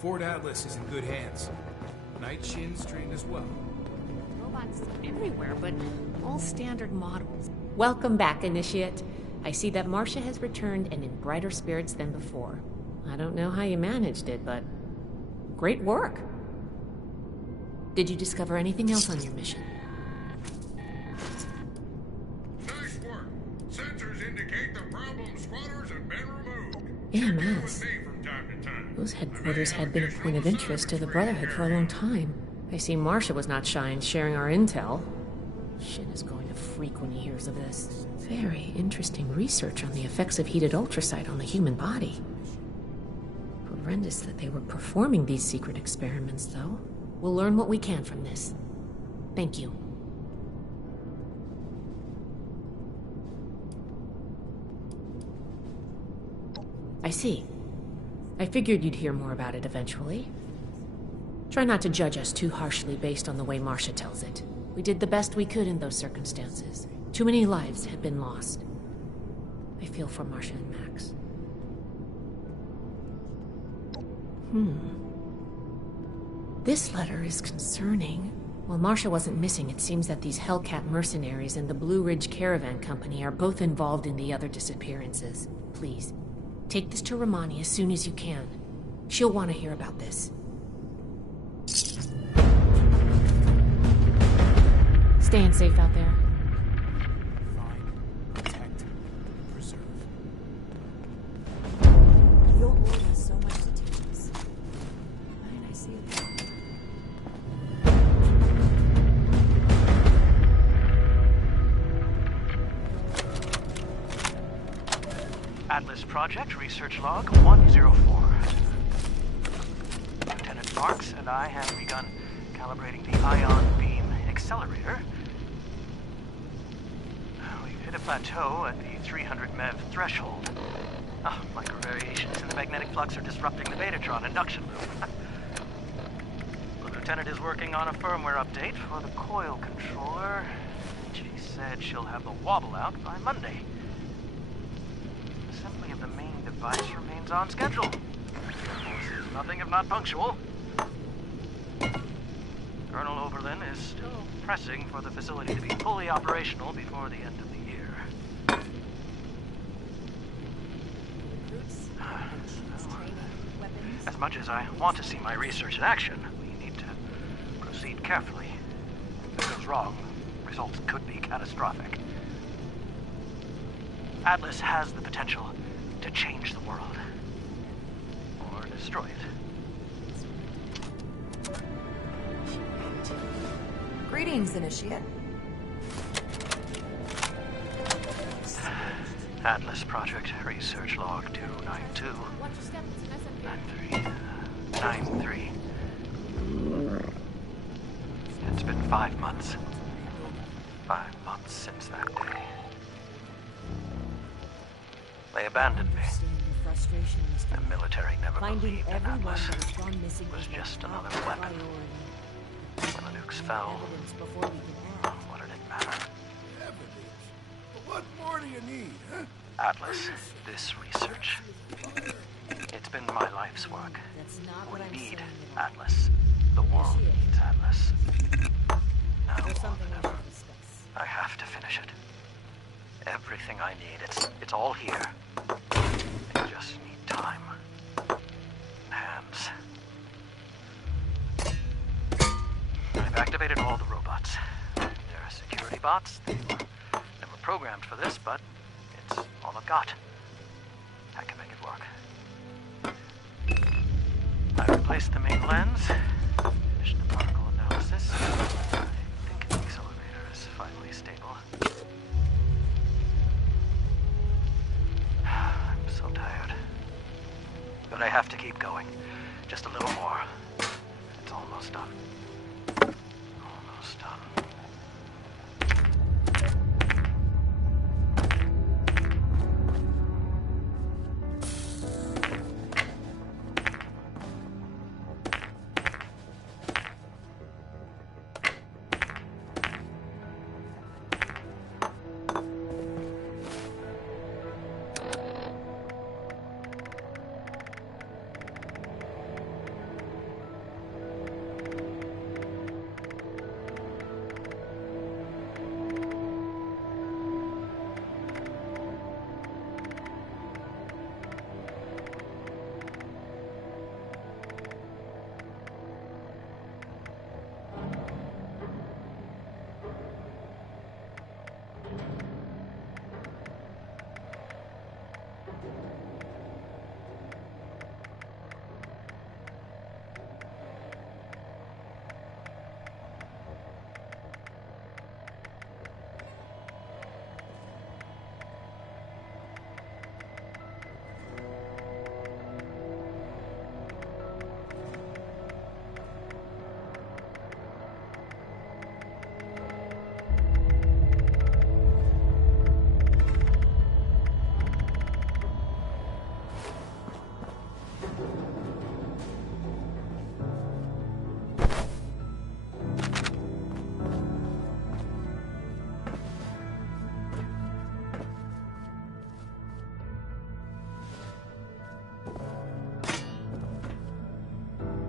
Fort Atlas is in good hands. Night Shin's trained as well. Robots everywhere, but all standard models. Welcome back, Initiate. I see that Marcia has returned and in brighter spirits than before. I don't know how you managed it, but great work. Did you discover anything else on your mission? Nice work. Sensors indicate the problem squatters have been removed. AMS. From time to time. Those headquarters had been a point of interest to the Brotherhood for a long time. I see Marcia was not shy in sharing our intel. Shin is going to freak when he hears of this. Very interesting research on the effects of heated ultrasight on the human body. Horrendous that they were performing these secret experiments, though. We'll learn what we can from this. Thank you. I see. I figured you'd hear more about it eventually. Try not to judge us too harshly based on the way Marcia tells it. We did the best we could in those circumstances. Too many lives had been lost. I feel for Marcia and Max. This letter is concerning. While Marcia wasn't missing, it seems that these Hellcat mercenaries and the Blue Ridge Caravan Company are both involved in the other disappearances. Please, take this to Romani as soon as you can. She'll want to hear about this. Staying safe out there. Find, protect, preserve. Your world has so much to teach us. Right, I see it. Atlas Project Research Log 104. Lieutenant Marks and I have begun calibrating the ion beam accelerator. We've hit a plateau at the 300 MeV threshold. Micro variations in the magnetic flux are disrupting the Betatron induction loop. The Lieutenant is working on a firmware update for the coil controller. She said she'll have the wobble out by Monday. Assembly of the main device remains on schedule. This is nothing if not punctual. Colonel Oberlin is still pressing for the facility to be fully operational before the end of the year. As much as I want to see my research in action, we need to proceed carefully. If it goes wrong, results could be catastrophic. Atlas has the potential to change the world. Or destroy it. Greetings, Initiate. Atlas Project Research Log 292. 93. It's been 5 months. 5 months since that day. They abandoned me. The military never believed in Atlas. It was just another weapon. When the nukes fell, what did it matter? Evidence? What more do you need, huh? Atlas, this research. It's been my life's work. We need Atlas. The world needs Atlas. Now more than ever, I have to finish it. Everything I need, it's all here. I just need time. And hands. I've activated all the robots. They're security bots. They were never programmed for this, but it's all I've got. I can make it work. I replaced the main lens. Finished the particle analysis. I think the accelerator is finally stable. I'm so tired. But I have to keep going. Just a little more. It's almost done. Almost done.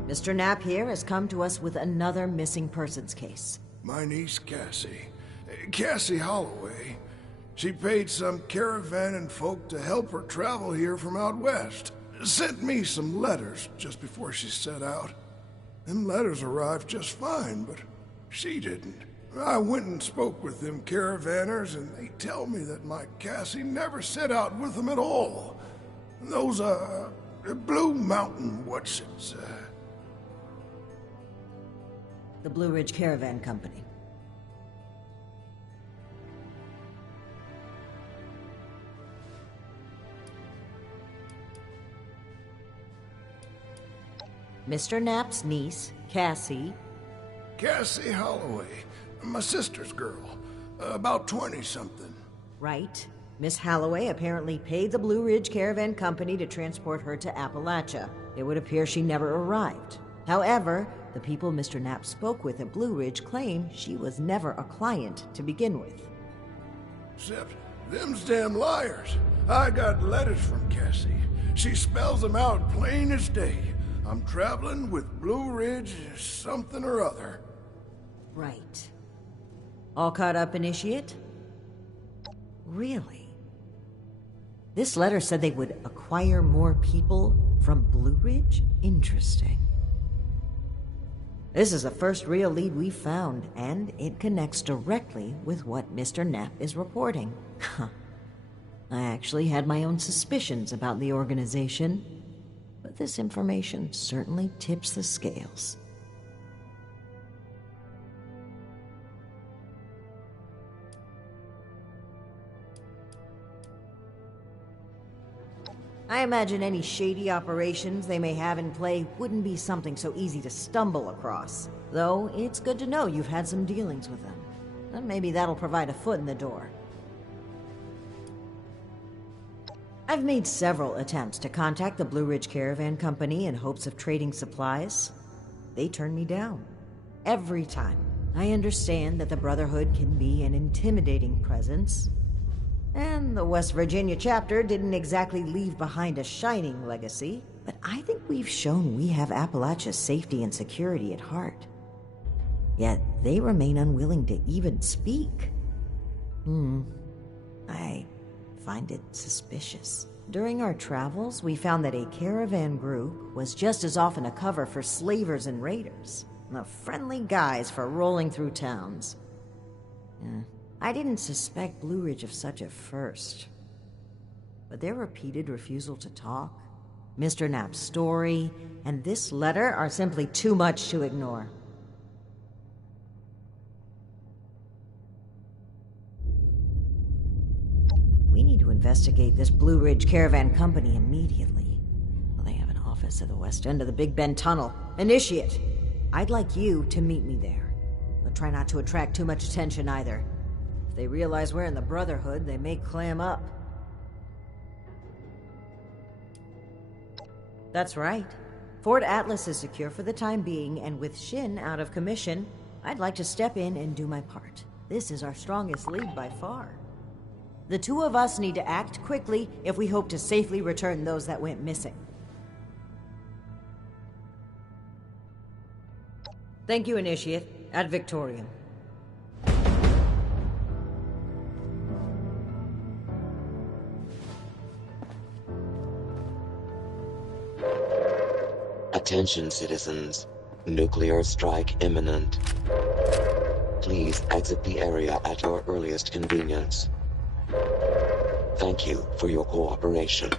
Mr. Knapp here has come to us with another missing persons case. My niece, Cassie. Cassie Holloway. She paid some caravan and folk to help her travel here from out west. Sent me some letters just before she set out. Them letters arrived just fine, but she didn't. I went and spoke with them caravanners, and they tell me that my Cassie never set out with them at all. Those, Blue Mountain what's-its, The Blue Ridge Caravan Company. Mr. Knapp's niece, Cassie. Cassie Holloway, my sister's girl, about 20-something. Right. Miss Holloway apparently paid the Blue Ridge Caravan Company to transport her to Appalachia. It would appear she never arrived. However, the people Mr. Knapp spoke with at Blue Ridge claim she was never a client to begin with. Except them's damn liars. I got letters from Cassie. She spells them out plain as day. I'm traveling with Blue Ridge something or other. Right. All caught up, Initiate? Really? This letter said they would acquire more people from Blue Ridge? Interesting. This is the first real lead we've found, and it connects directly with what Mr. Knapp is reporting. I actually had my own suspicions about the organization, but this information certainly tips the scales. I imagine any shady operations they may have in play wouldn't be something so easy to stumble across. Though, it's good to know you've had some dealings with them. And maybe that'll provide a foot in the door. I've made several attempts to contact the Blue Ridge Caravan Company in hopes of trading supplies. They turned me down. Every time. I understand that the Brotherhood can be an intimidating presence, and the West Virginia chapter didn't exactly leave behind a shining legacy, but I think we've shown we have Appalachia's safety and security at heart. Yet they remain unwilling to even speak. I find it suspicious. During our travels, we found that a caravan group was just as often a cover for slavers and raiders, the friendly guys for rolling through towns. I didn't suspect Blue Ridge of such at first, but their repeated refusal to talk, Mr. Knapp's story, and this letter are simply too much to ignore. We need to investigate this Blue Ridge Caravan Company immediately. Well, they have an office at the west end of the Big Bend Tunnel. Initiate! I'd like you to meet me there, but try not to attract too much attention either. If they realize we're in the Brotherhood, they may clam up. That's right. Fort Atlas is secure for the time being, and with Shin out of commission, I'd like to step in and do my part. This is our strongest lead by far. The two of us need to act quickly if we hope to safely return those that went missing. Thank you, Initiate. Ad Victoriam. Attention, citizens. Nuclear strike imminent. Please exit the area at your earliest convenience. Thank you for your cooperation.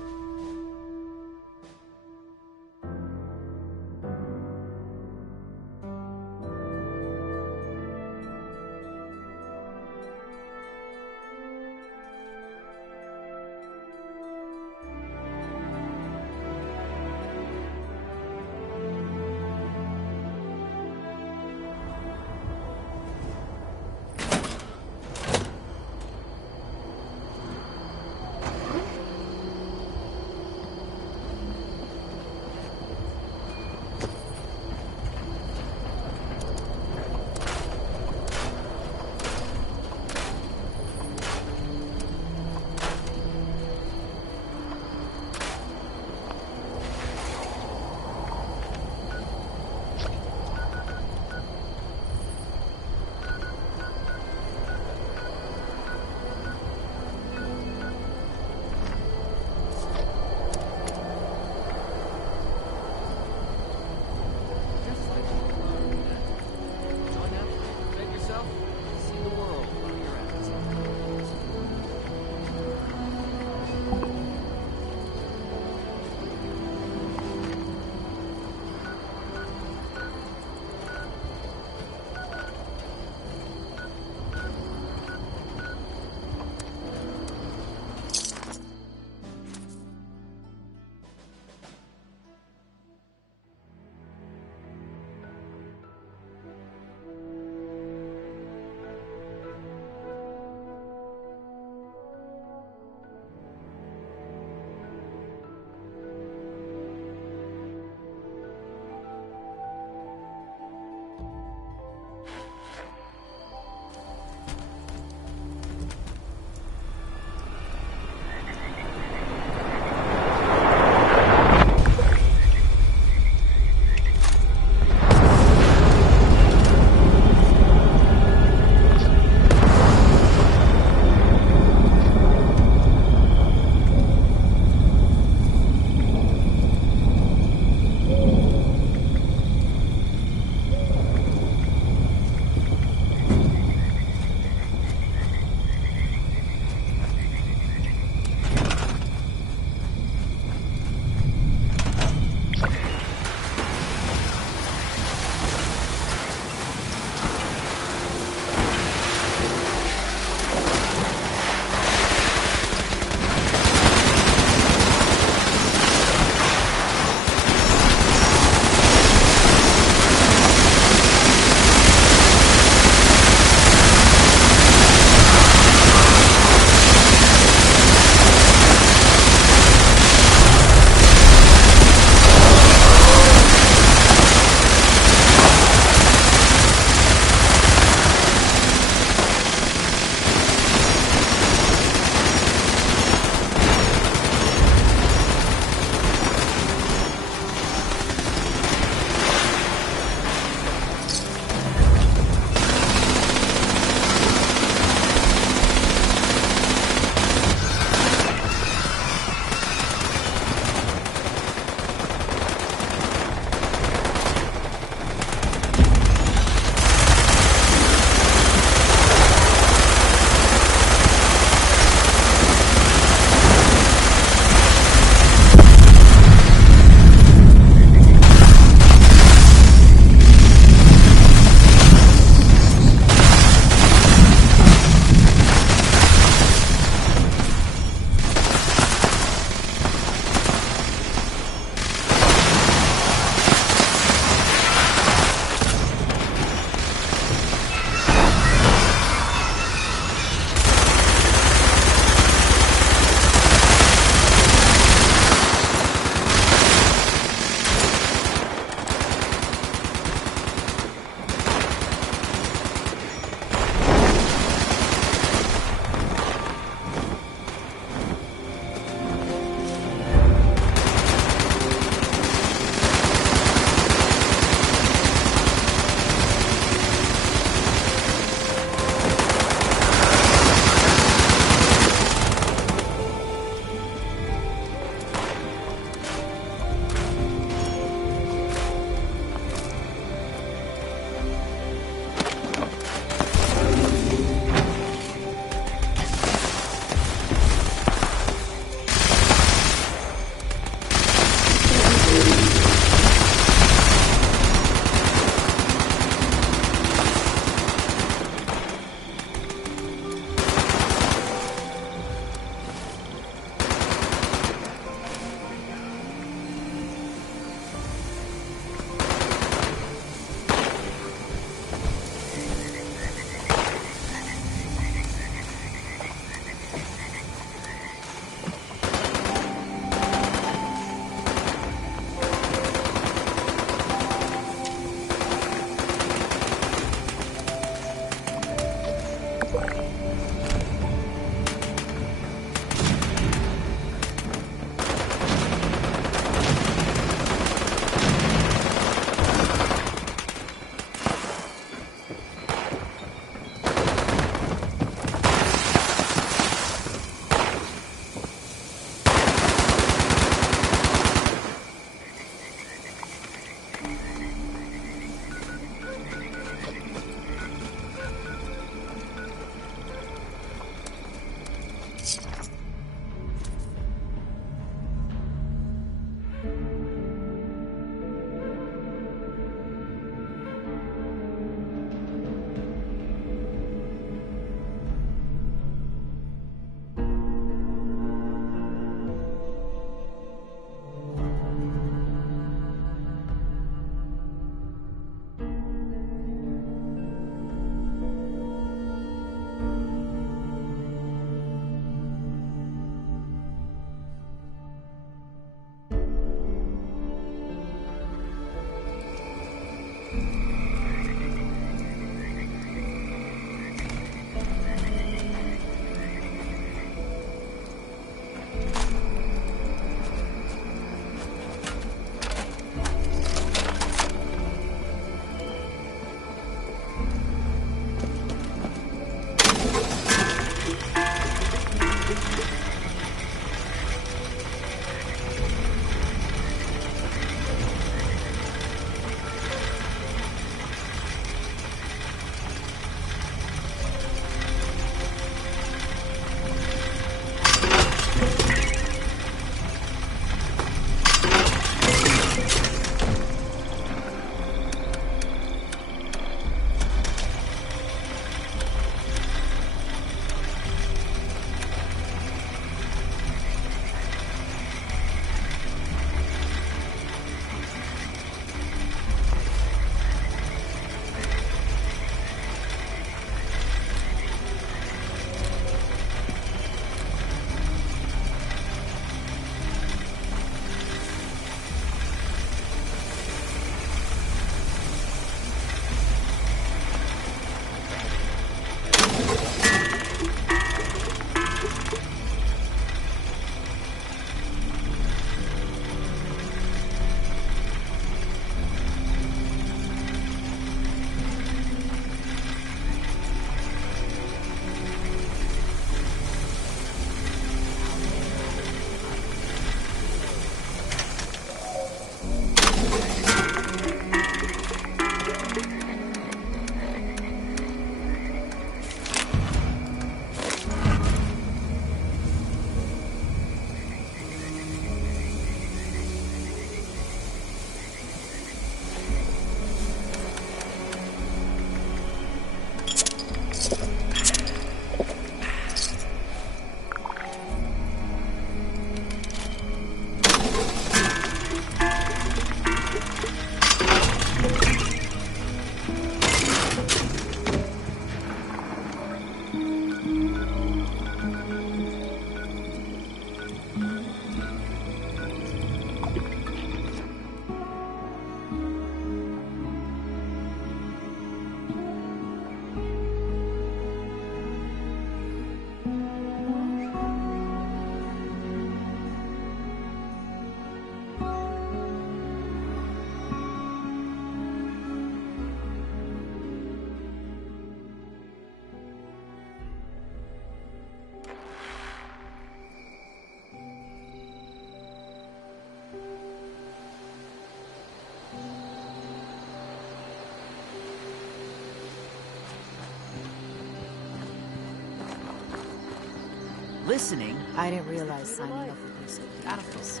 listening. I didn't realize signing up would be so difficult.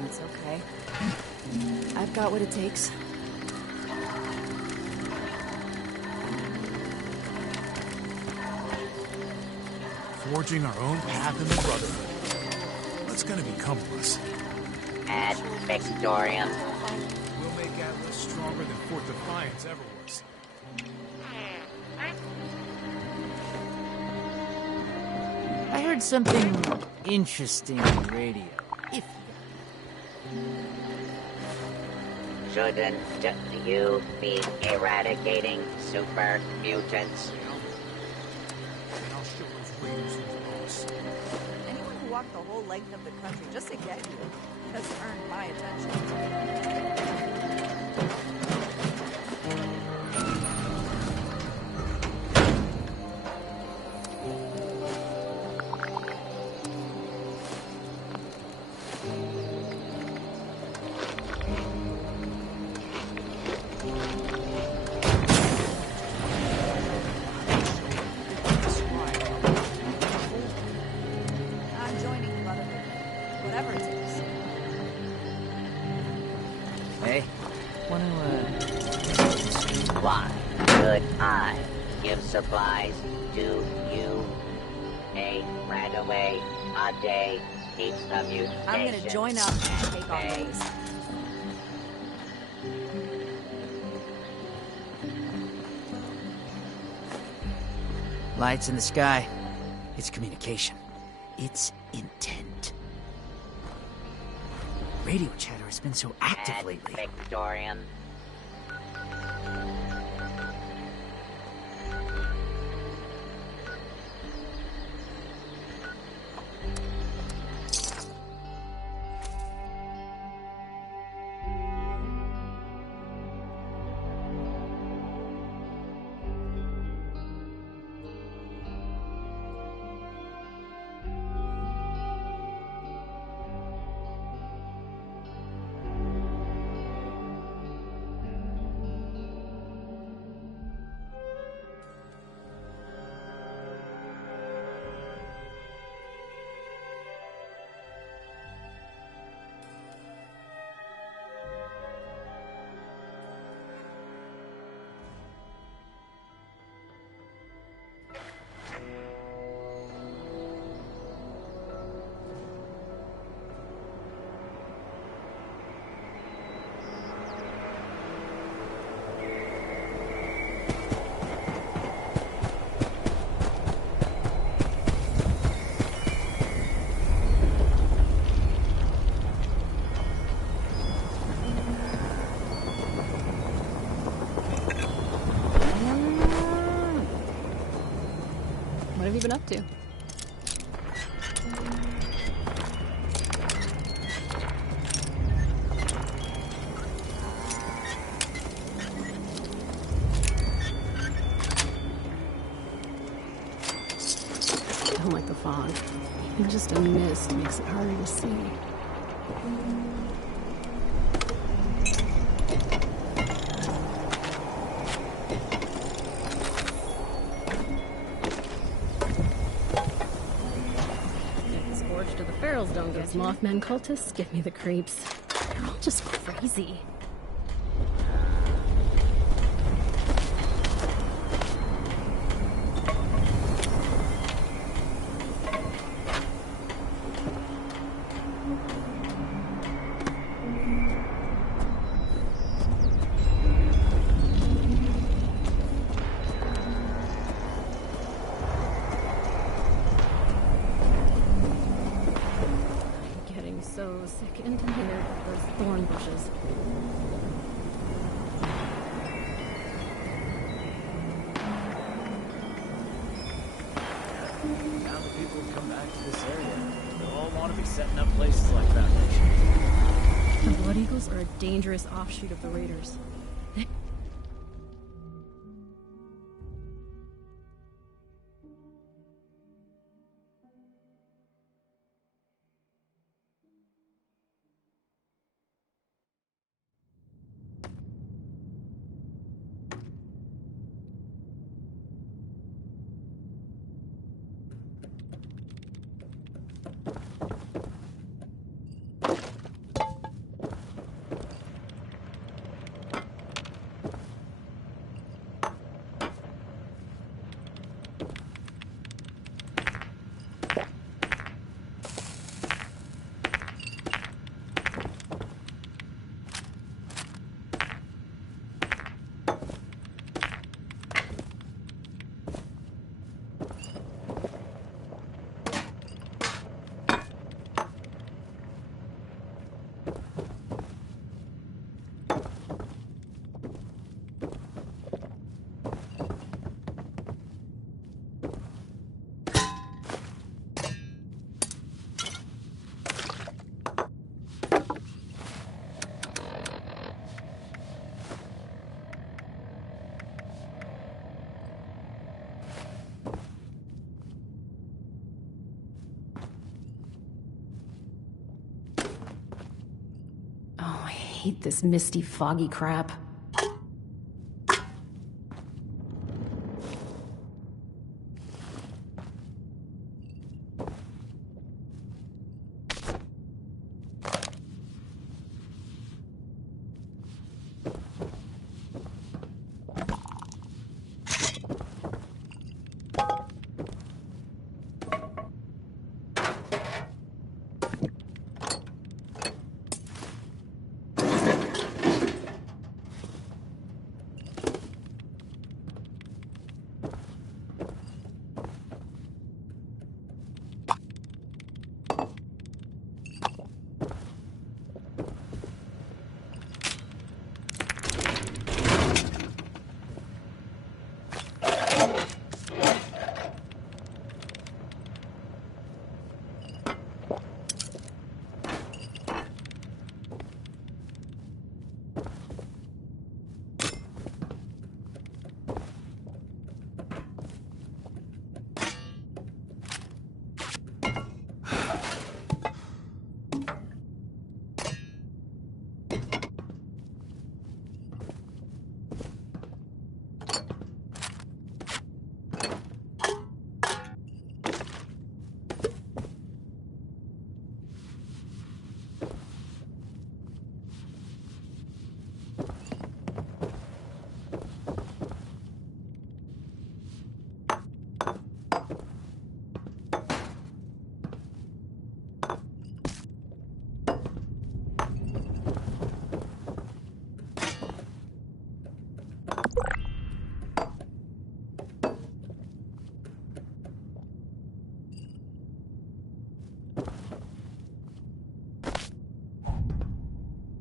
That's okay. I've got what it takes. Forging our own path in the Brotherhood. What's gonna become of us? At Victorian. We'll make Atlas stronger than Fort Defiance ever was. I heard something interesting on the radio. If Shouldn't you be eradicating super mutants? And I'll show those raiders who's boss. Anyone who walked the whole length of the country just to get here has earned my attention. I'm joining the Brotherhood. Whatever it takes. Hey, Why should I give supplies to you? A away a day keeps the mutation. I'm gonna join up and take on Hey. these. lights in the sky. It's communication. It's intent. Radio chatter has been so active At lately. Victorian. What have you been up to? I don't like the fog. Even just a mist makes it harder to see. Scorched or the Ferals don't get those Mothman cultists give me the creeps. They're all just crazy. Getting so sick and tired of those thorn bushes. Now the people who come back to this area, they'll all want to be setting up places like Foundation. The Blood Eagles are a dangerous offshoot of the Raiders. Oh, I hate this misty, foggy crap.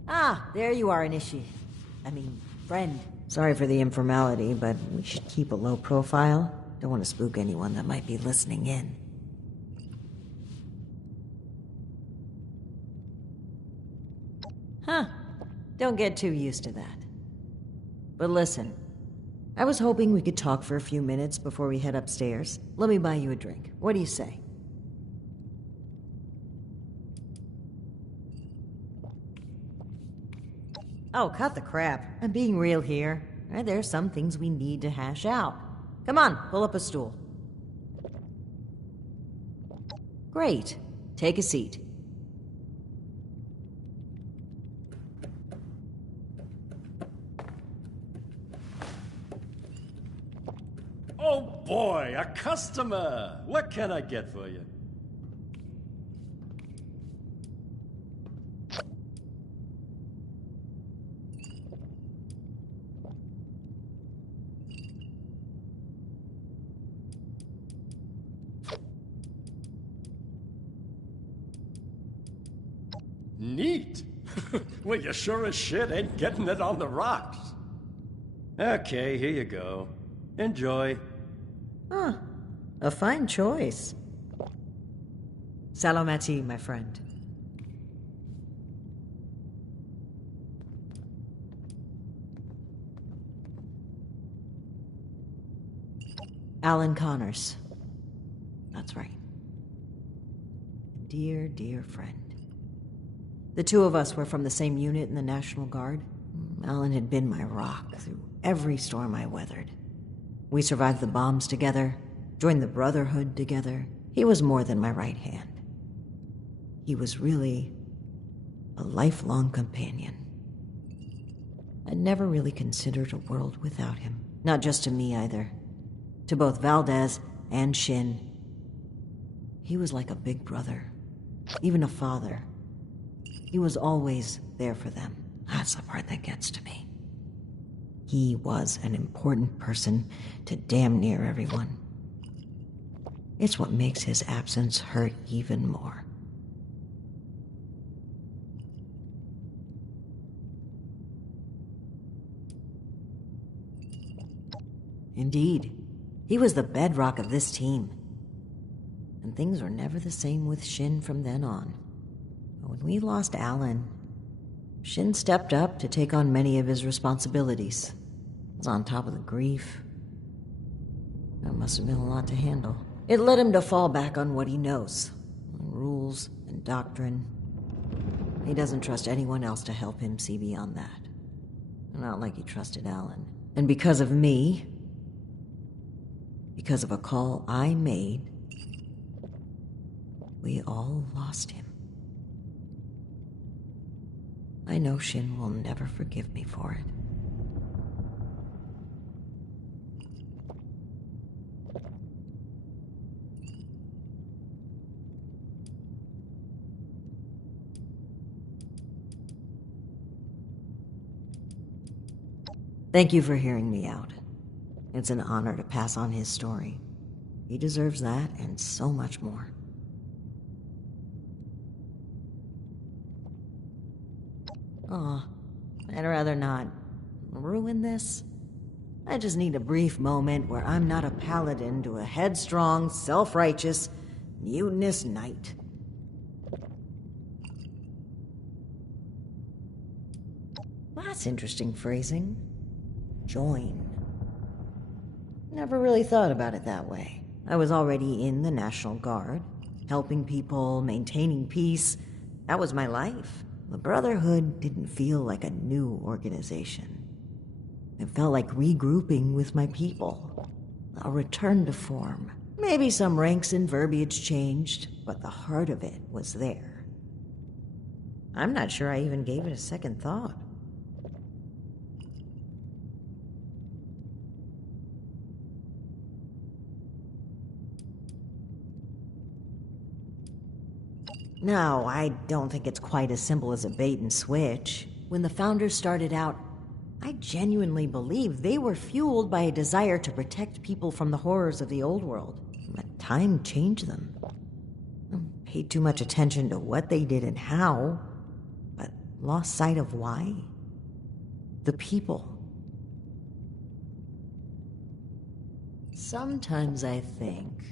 Ah, there you are, friend. Sorry for the informality, but we should keep a low profile. Don't want to spook anyone that might be listening in. Huh. Don't get too used to that. But listen, I was hoping we could talk for a few minutes before we head upstairs. Let me buy you a drink. What do you say? Oh, cut the crap. I'm being real here. There's some things we need to hash out. Come on, pull up a stool. Great. Take a seat. Oh boy, a customer! What can I get for you? Neat. Well, you sure as shit ain't getting it on the rocks. Okay, here you go. Enjoy. Huh. A fine choice. Salomati, my friend. Alan Connors. That's right. Dear, dear friend. The two of us were from the same unit in the National Guard. Alan had been my rock through every storm I weathered. We survived the bombs together, joined the Brotherhood together. He was more than my right hand. He was really a lifelong companion. I'd never really considered a world without him. Not just to me either. To both Valdez and Shin. He was like a big brother, even a father. He was always there for them. That's the part that gets to me. He was an important person to damn near everyone. It's what makes his absence hurt even more. Indeed. He was the bedrock of this team. And things were never the same with Shin from then on. But when we lost Alan, Shin stepped up to take on many of his responsibilities. He was on top of the grief. That must have been a lot to handle. It led him to fall back on what he knows. Rules and doctrine. He doesn't trust anyone else to help him see beyond that. Not like he trusted Alan. And because of me, because of a call I made, we all lost him. I know Shin will never forgive me for it. Thank you for hearing me out. It's an honor to pass on his story. He deserves that and so much more. Aw, I'd rather not ruin this. I just need a brief moment where I'm not a paladin to a headstrong, self-righteous, mutinous knight. That's interesting phrasing. Join. Never really thought about it that way. I was already in the National Guard, helping people, maintaining peace. That was my life. The Brotherhood didn't feel like a new organization. It felt like regrouping with my people. A return to form. Maybe some ranks and verbiage changed, but the heart of it was there. I'm not sure I even gave it a second thought. No, I don't think it's quite as simple as a bait and switch. When the Founders started out, I genuinely believe they were fueled by a desire to protect people from the horrors of the old world. But time changed them. I paid too much attention to what they did and how, but lost sight of why. The people. Sometimes I think...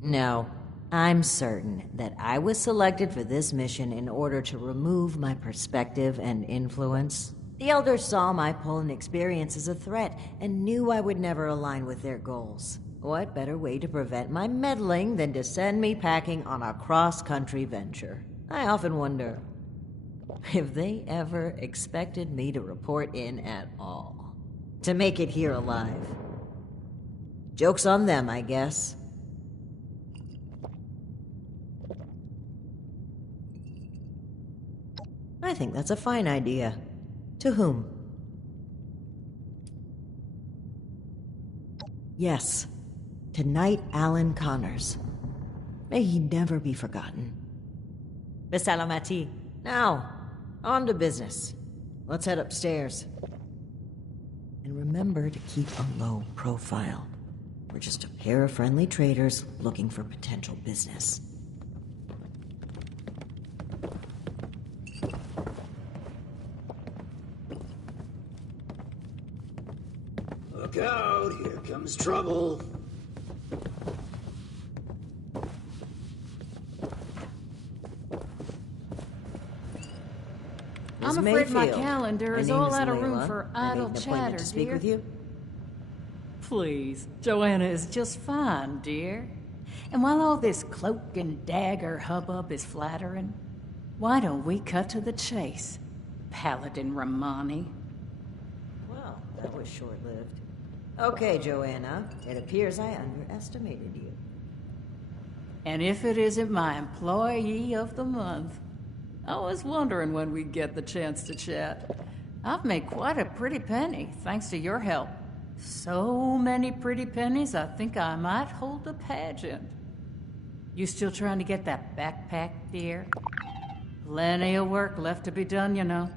No. I'm certain that I was selected for this mission in order to remove my perspective and influence. The Elders saw my pull and experience as a threat and knew I would never align with their goals. What better way to prevent my meddling than to send me packing on a cross-country venture? I often wonder if they ever expected me to report in at all. To make it here alive. Joke's on them, I guess. I think that's a fine idea. To whom? Yes, to Knight Alan Connors. May he never be forgotten. Bisalamati. Now, on to business. Let's head upstairs. And remember to keep a low profile. We're just a pair of friendly traders looking for potential business. Look out, here comes trouble. I'm afraid my calendar is all out of room for idle chatter, to speak dear. with you. Please, Joanna is just fine, dear. And while all this cloak and dagger hubbub is flattering, why don't we cut to the chase, Paladin Romani? Well, that was short-lived. Okay, Joanna. It appears I underestimated you. And if it isn't my Employee of the Month, I was wondering when we'd get the chance to chat. I've made quite a pretty penny, thanks to your help. So many pretty pennies, I think I might hold a pageant. You still trying to get that backpack, dear? Plenty of work left to be done, you know.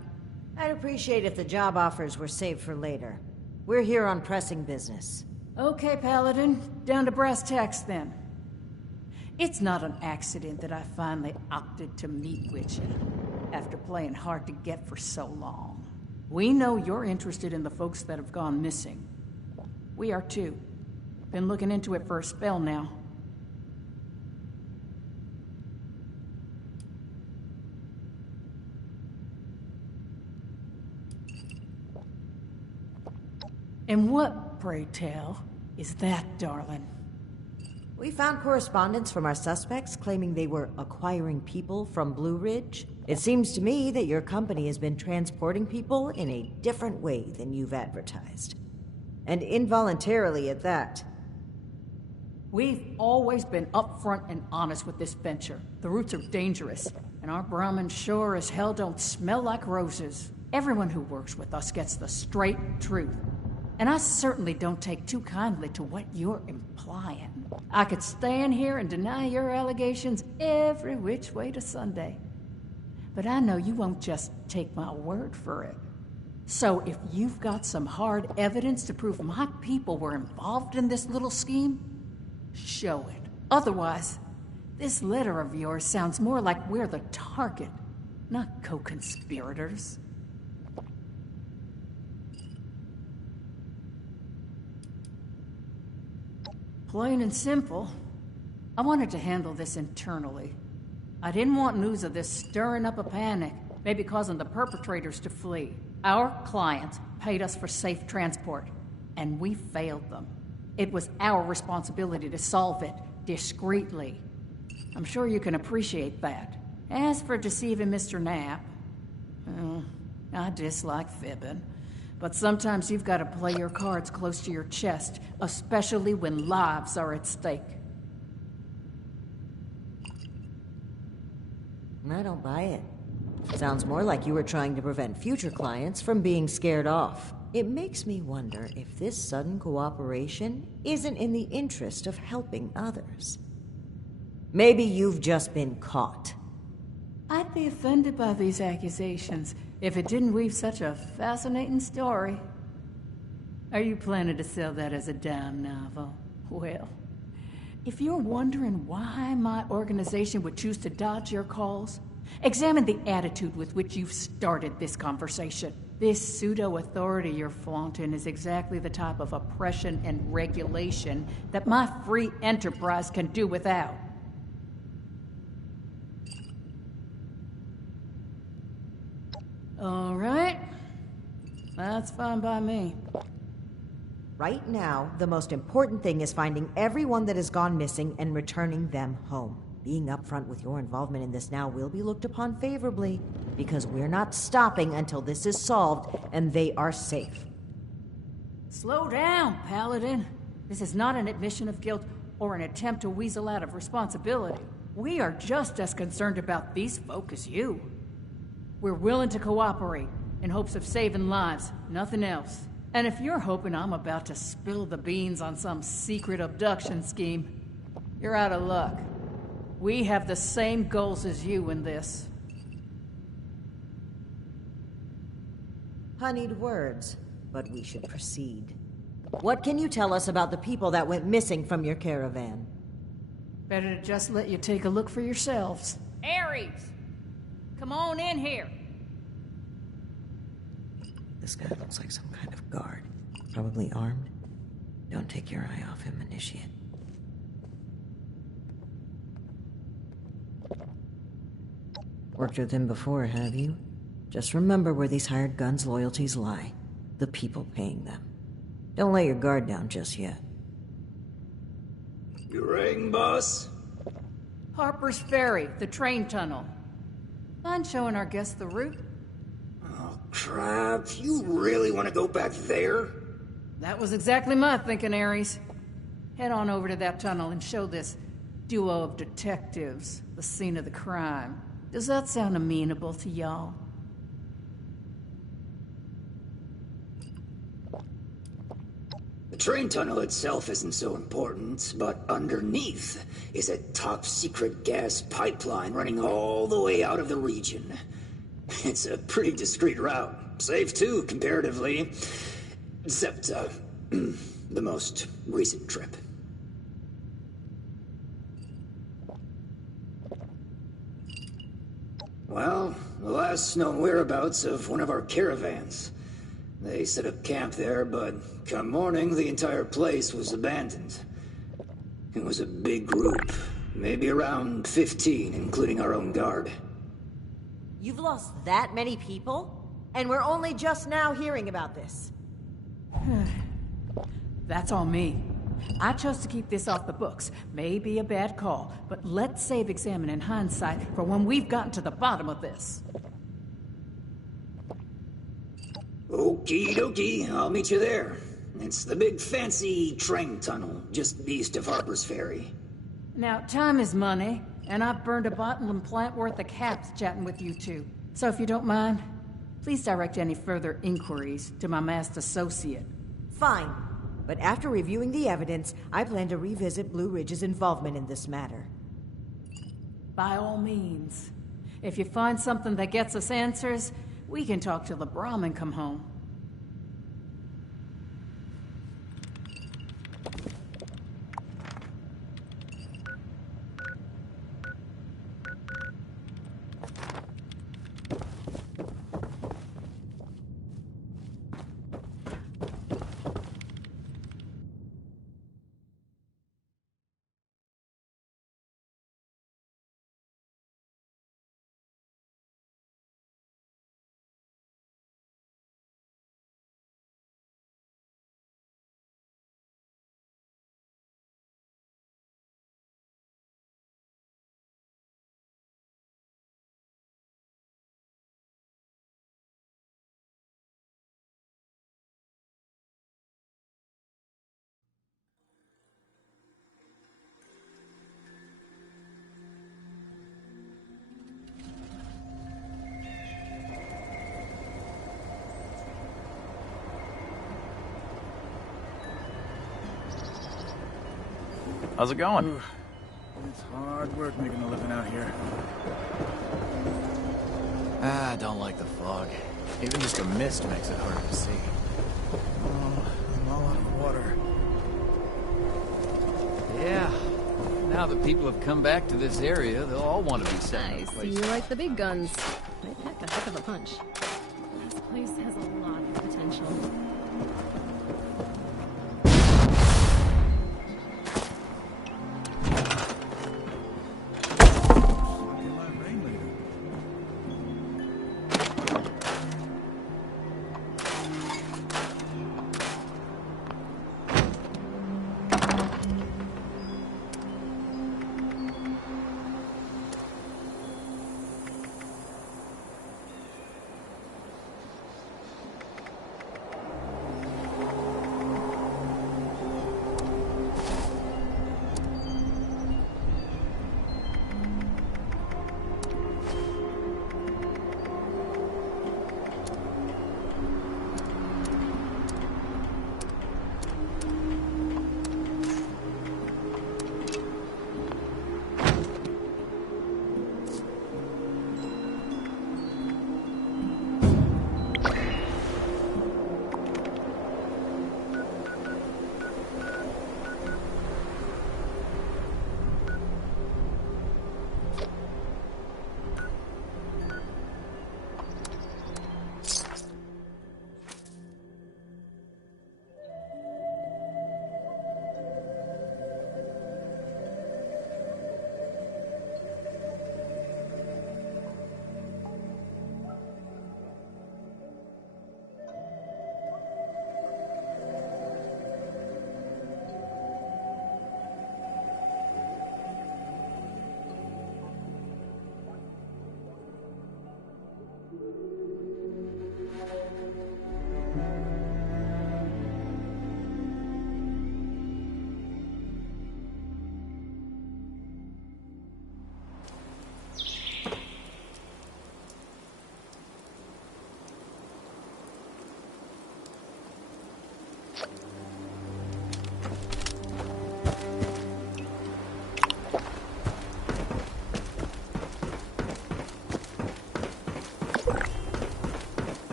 I'd appreciate if the job offers were saved for later. We're here on pressing business. Okay, Paladin. Down to brass tacks, then. It's not an accident that I finally opted to meet with you, after playing hard to get for so long. We know you're interested in the folks that have gone missing. We are too. Been looking into it for a spell now. And what, pray tell, is that, darling? We found correspondence from our suspects claiming they were acquiring people from Blue Ridge. It seems to me that your company has been transporting people in a different way than you've advertised. And involuntarily at that. We've always been upfront and honest with this venture. The routes are dangerous, and our Brahmins sure as hell don't smell like roses. Everyone who works with us gets the straight truth. And I certainly don't take too kindly to what you're implying. I could stand here and deny your allegations every which way to Sunday. But I know you won't just take my word for it. So if you've got some hard evidence to prove my people were involved in this little scheme, show it. Otherwise, this letter of yours sounds more like we're the target, not co-conspirators. Plain and simple, I wanted to handle this internally. I didn't want news of this stirring up a panic, maybe causing the perpetrators to flee. Our clients paid us for safe transport, and we failed them. It was our responsibility to solve it discreetly. I'm sure you can appreciate that. As for deceiving Mr. Knapp, I dislike fibbing. But sometimes you've got to play your cards close to your chest, especially when lives are at stake. I don't buy it. Sounds more like you were trying to prevent future clients from being scared off. It makes me wonder if this sudden cooperation isn't in the interest of helping others. Maybe you've just been caught. I'd be offended by these accusations if it didn't weave such a fascinating story. Are you planning to sell that as a dime novel? Well, if you're wondering why my organization would choose to dodge your calls, examine the attitude with which you've started this conversation. This pseudo-authority you're flaunting is exactly the type of oppression and regulation that my free enterprise can do without. All right. That's fine by me. Right now, the most important thing is finding everyone that has gone missing and returning them home. Being upfront with your involvement in this now will be looked upon favorably, because we're not stopping until this is solved and they are safe. Slow down, Paladin. This is not an admission of guilt or an attempt to weasel out of responsibility. We are just as concerned about these folk as you. We're willing to cooperate in hopes of saving lives, nothing else. And if you're hoping I'm about to spill the beans on some secret abduction scheme, you're out of luck. We have the same goals as you in this. Honeyed words, but we should proceed. What can you tell us about the people that went missing from your caravan? Better to just let you take a look for yourselves. Ares! Come on in here. This guy looks like some kind of guard. Probably armed. Don't take your eye off him, Initiate. Worked with him before, have you? Just remember where these hired guns' loyalties lie. The people paying them. Don't let your guard down just yet. You rang, boss? Harper's Ferry, the train tunnel. Mind showing our guests the route? Oh, crap. You really want to go back there? That was exactly my thinking, Ares. Head on over to that tunnel and show this duo of detectives the scene of the crime. Does that sound amenable to y'all? The train tunnel itself isn't so important, but underneath is a top-secret gas pipeline running all the way out of the region. It's a pretty discreet route. Safe, too, comparatively. Except, the most recent trip. Well, the last known whereabouts of one of our caravans. They set up camp there, but come morning, the entire place was abandoned. It was a big group, maybe around 15, including our own guard. You've lost that many people? And we're only just now hearing about this. That's on me. I chose to keep this off the books. May be a bad call, but let's save Examine in hindsight for when we've gotten to the bottom of this. Okie dokie, I'll meet you there. It's the big fancy train tunnel, just east of Harper's Ferry. Now, time is money, and I've burned a bottling plant worth of caps chatting with you two. So if you don't mind, please direct any further inquiries to my masked associate. Fine. But after reviewing the evidence, I plan to revisit Blue Ridge's involvement in this matter. By all means. If you find something that gets us answers, we can talk till the Brahmin come home. How's it going? Ooh, it's hard work making a living out here. I don't like the fog. Even just a mist makes it hard to see. Oh, I'm all out of water. Yeah. Now that people have come back to this area, they'll all want to be set in I see place. you like the big guns. They pack a heck of a punch. This place has a lot of potential.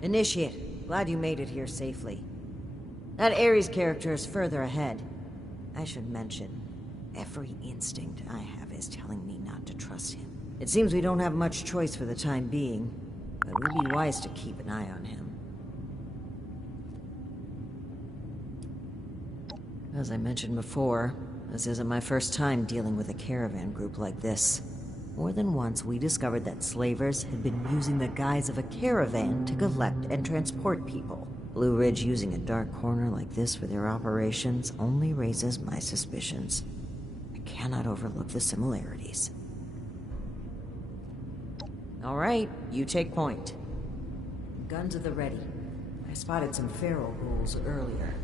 Initiate, glad you made it here safely. That Ares character is further ahead. I should mention, every instinct I have is telling me not to trust him. It seems we don't have much choice for the time being, but it would be wise to keep an eye on him. As I mentioned before, this isn't my first time dealing with a caravan group like this. More than once, we discovered that slavers had been using the guise of a caravan to collect and transport people. Blue Ridge using a dark corner like this for their operations only raises my suspicions. I cannot overlook the similarities. All right, you take point. Guns at the ready. I spotted some feral ghouls earlier.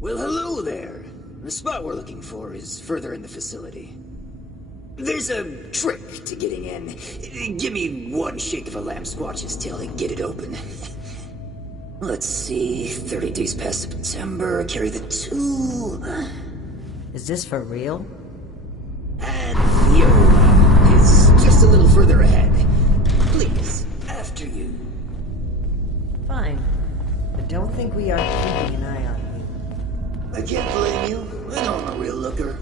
Well, hello there. The spot we're looking for is further in the facility. There's a trick to getting in. Give me one shake of a lamb squatch's tail and get it open. Let's see, 30 days past September, carry the 2. Is this for real? And Yola is just a little further ahead. Please, after you. Fine. But don't think we are keeping an eye on you. I can't blame you. I know I'm a real looker.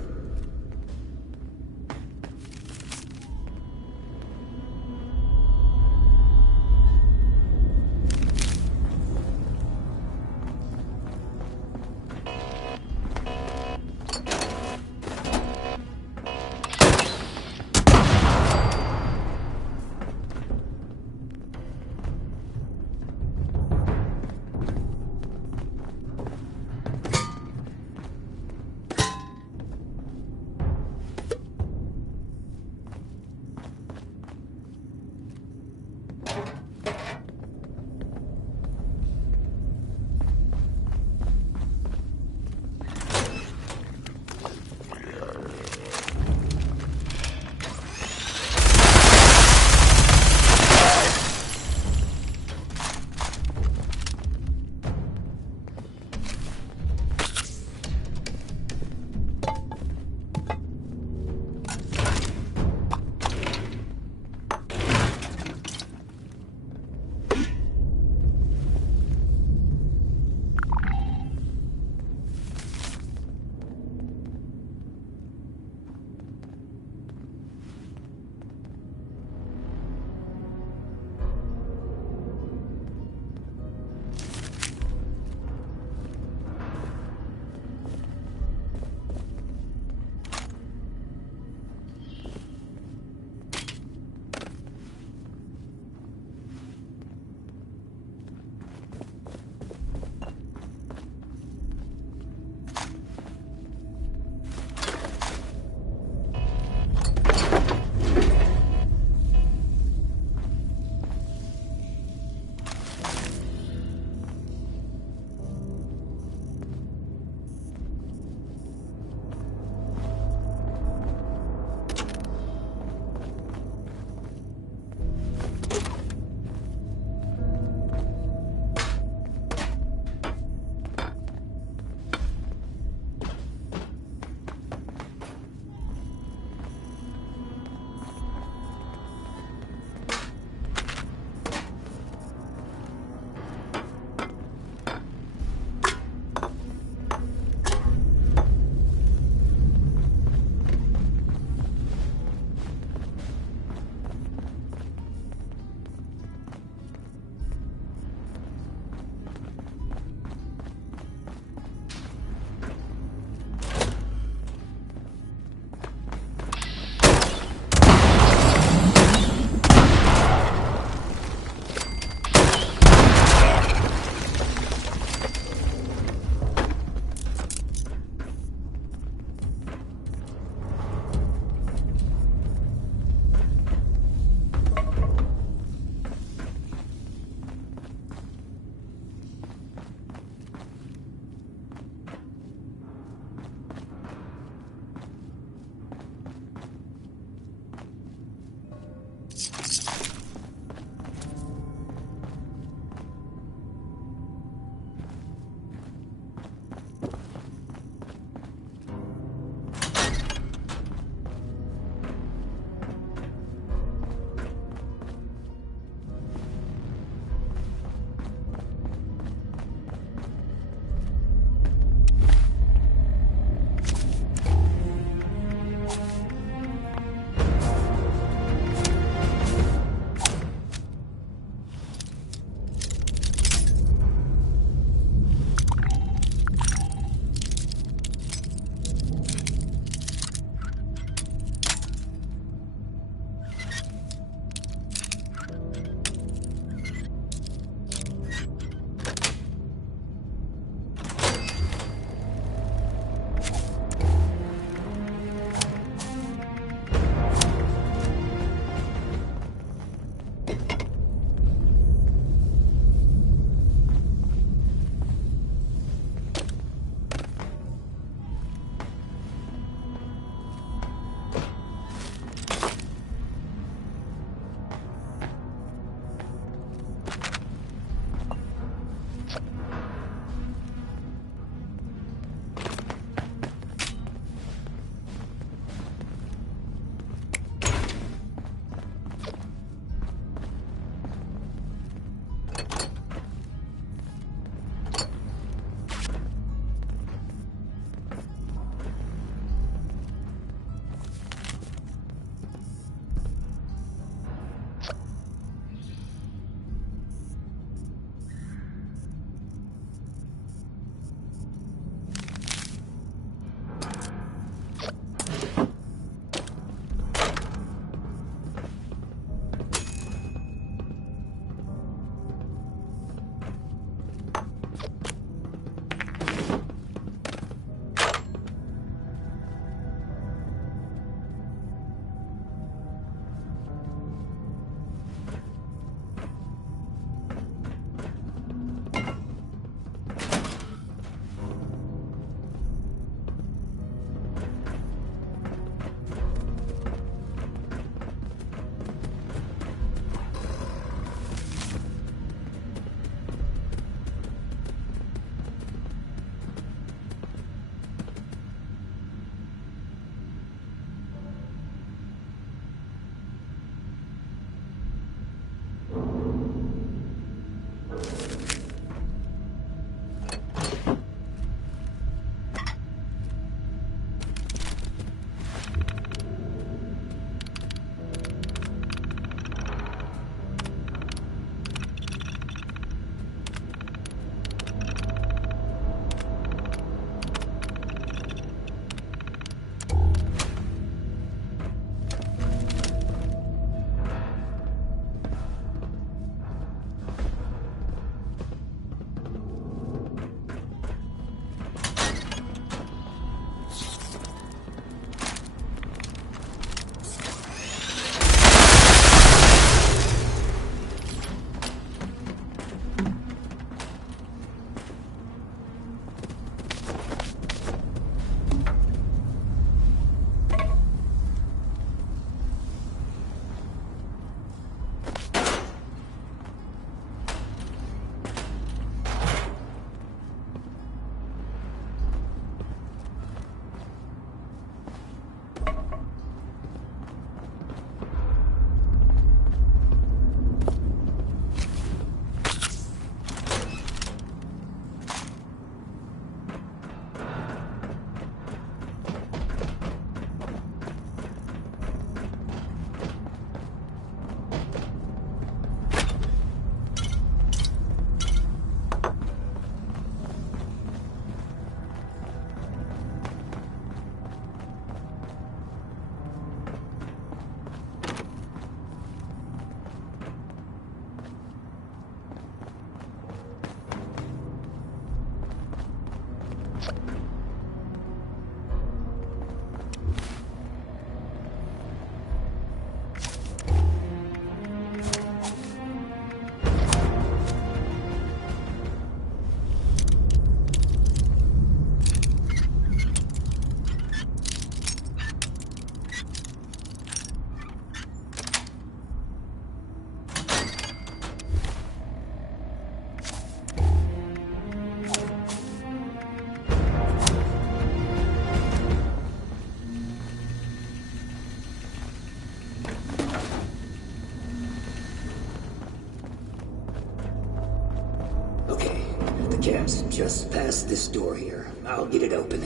Just past this door here. I'll get it open.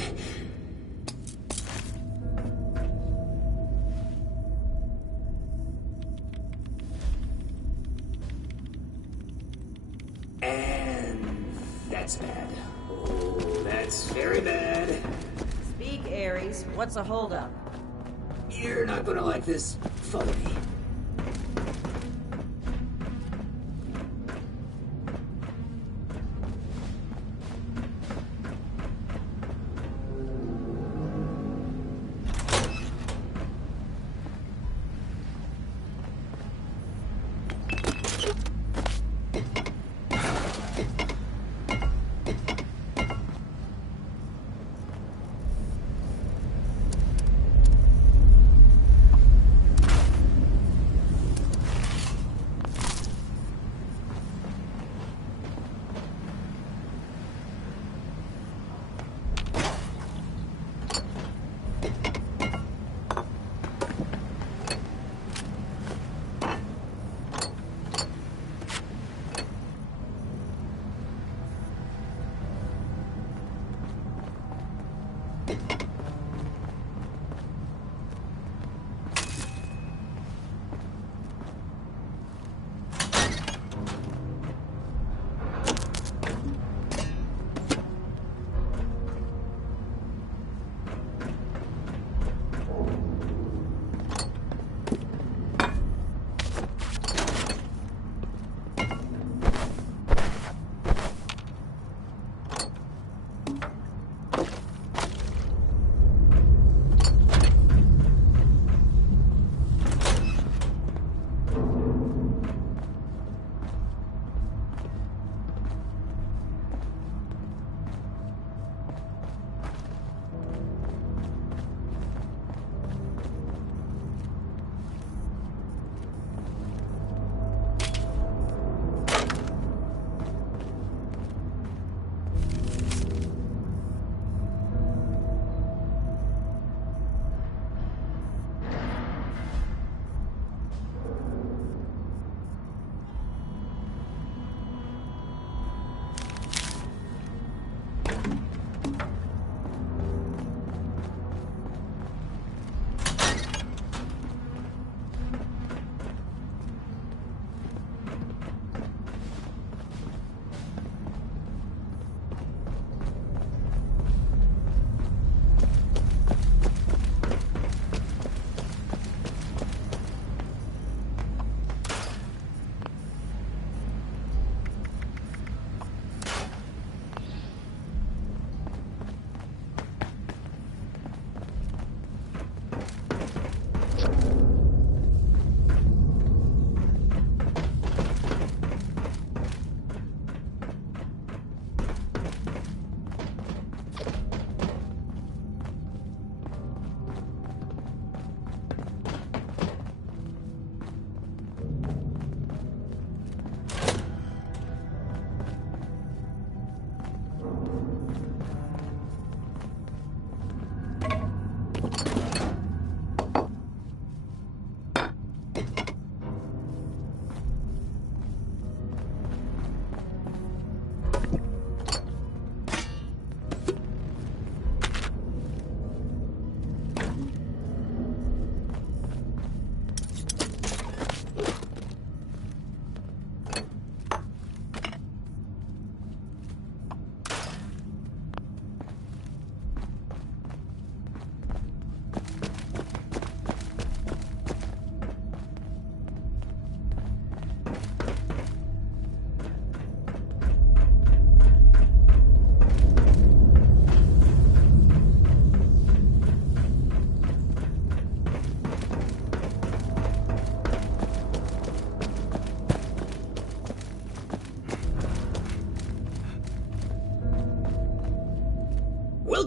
And that's bad. Oh, that's very bad. Speak, Ares. What's the holdup? You're not gonna like this. Follow me.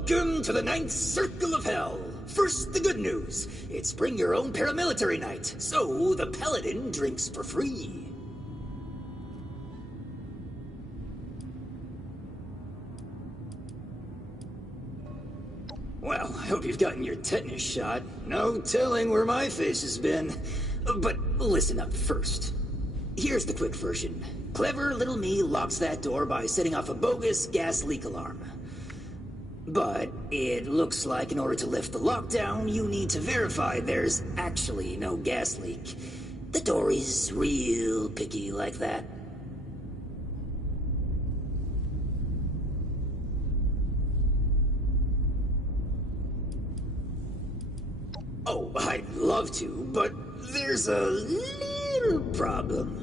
Welcome to the Ninth Circle of Hell. First, the good news. It's bring your own paramilitary night, so the Paladin drinks for free. Well, I hope you've gotten your tetanus shot. No telling where my face has been. But listen up first. Here's the quick version. Clever little me locks that door by setting off a bogus gas leak alarm. But it looks like in order to lift the lockdown, you need to verify there's actually no gas leak. The door is real picky like that. Oh, I'd love to, but there's a little problem.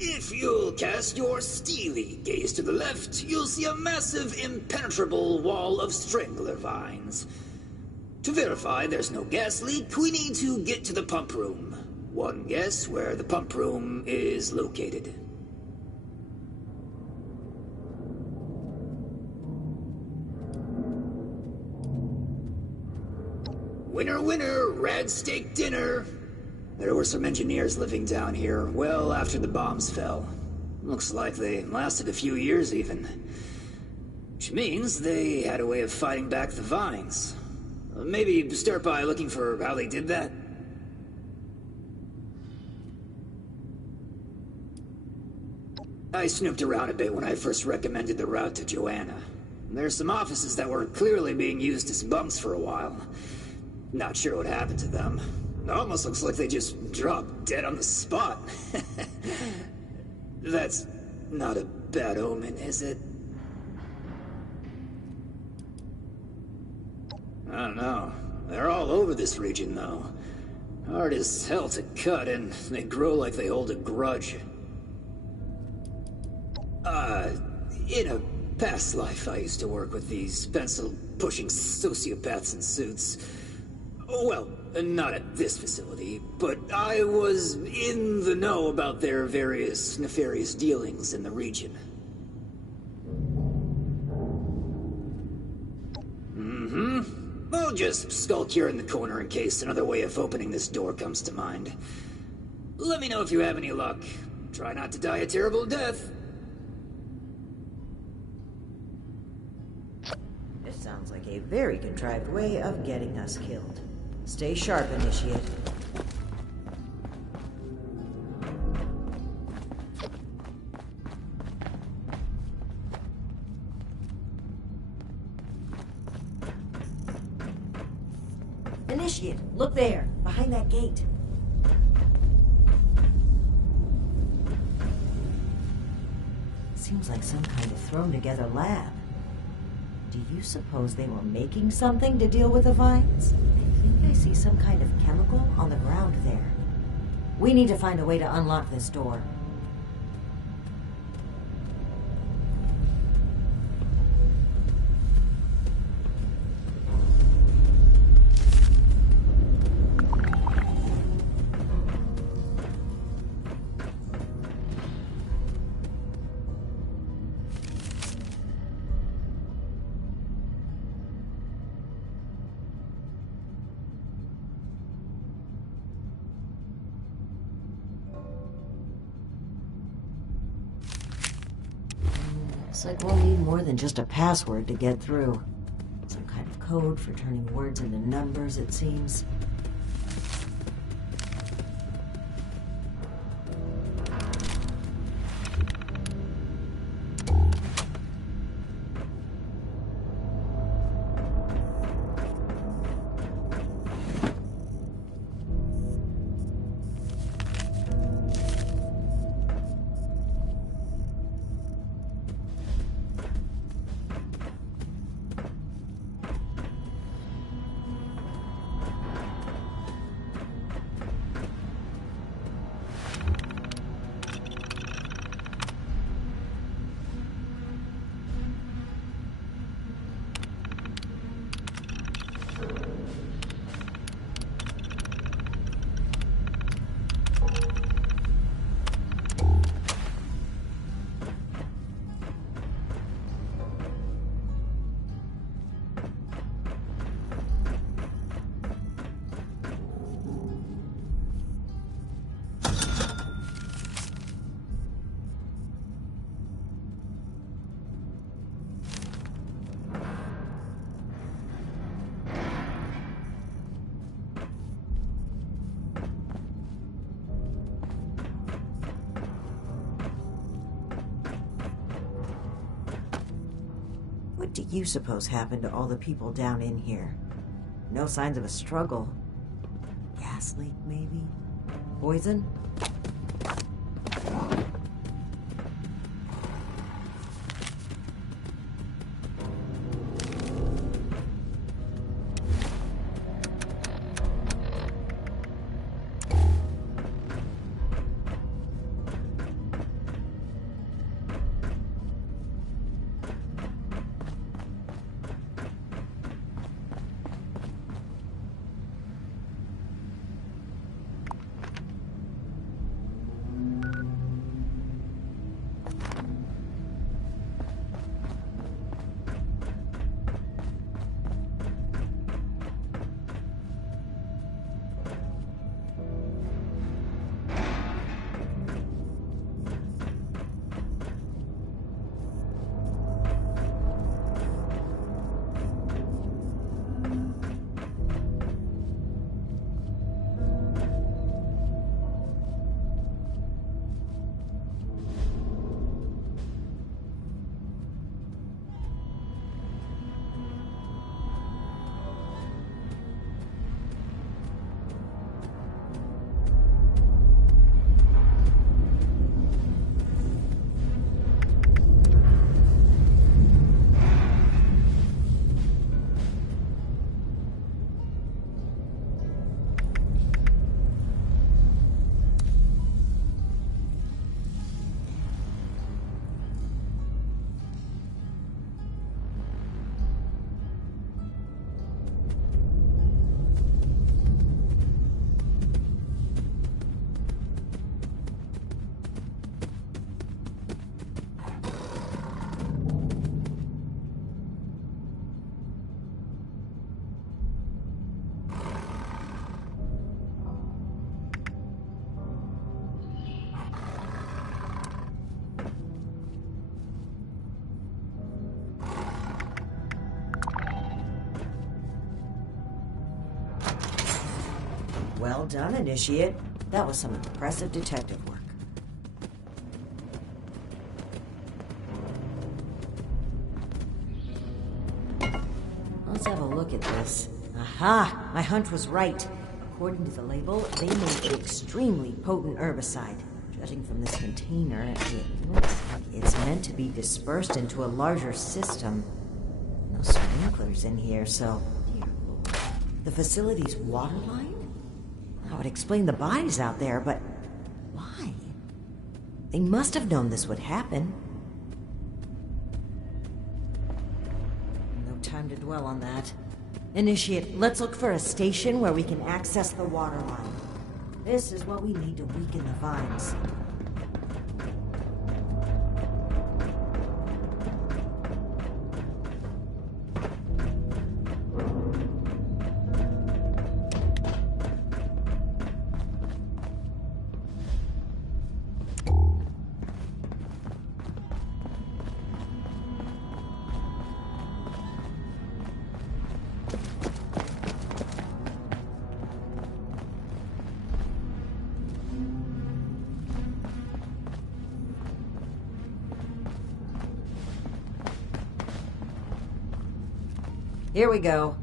If you'll cast your steely gaze to the left, you'll see a massive, impenetrable wall of strangler vines. To verify there's no gas leak, we need to get to the pump room. One guess where the pump room is located. Winner, winner, rad steak dinner. There were some engineers living down here well after the bombs fell. Looks like they lasted a few years even. Which means they had a way of fighting back the vines. Maybe start by looking for how they did that. I snooped around a bit when I first recommended the route to Joanna. There's some offices that were clearly being used as bunks for a while. Not sure what happened to them. It almost looks like they just dropped dead on the spot. That's not a bad omen, is it? I don't know. They're all over this region, though. Hard as hell to cut, and they grow like they hold a grudge. In a past life, I used to work with these pencil-pushing sociopaths in suits. Well, not at this facility, but I was in the know about their various nefarious dealings in the region. I'll just skulk here in the corner in case another way of opening this door comes to mind. Let me know if you have any luck. Try not to die a terrible death. This sounds like a very contrived way of getting us killed. Stay sharp, Initiate. Initiate, look there, behind that gate. Seems like some kind of thrown-together lab. Do you suppose they were making something to deal with the vines? I think I see some kind of chemical on the ground there. We need to find a way to unlock this door. Looks like we'll need more than just a password to get through. Some kind of code for turning words into numbers, it seems. What do you suppose happened to all the people down in here? No signs of a struggle. Gas leak, maybe? Poison? Well done, Initiate. That was some impressive detective work. Let's have a look at this. Aha! My hunch was right. According to the label, they made an extremely potent herbicide. Judging from this container, it looks like it's meant to be dispersed into a larger system. No sprinklers in here, so... Dear Lord. The facility's water line? That would explain the bodies out there, but... why? They must have known this would happen. No time to dwell on that. Initiate, let's look for a station where we can access the water line. This is what we need to weaken the vines. Here we go.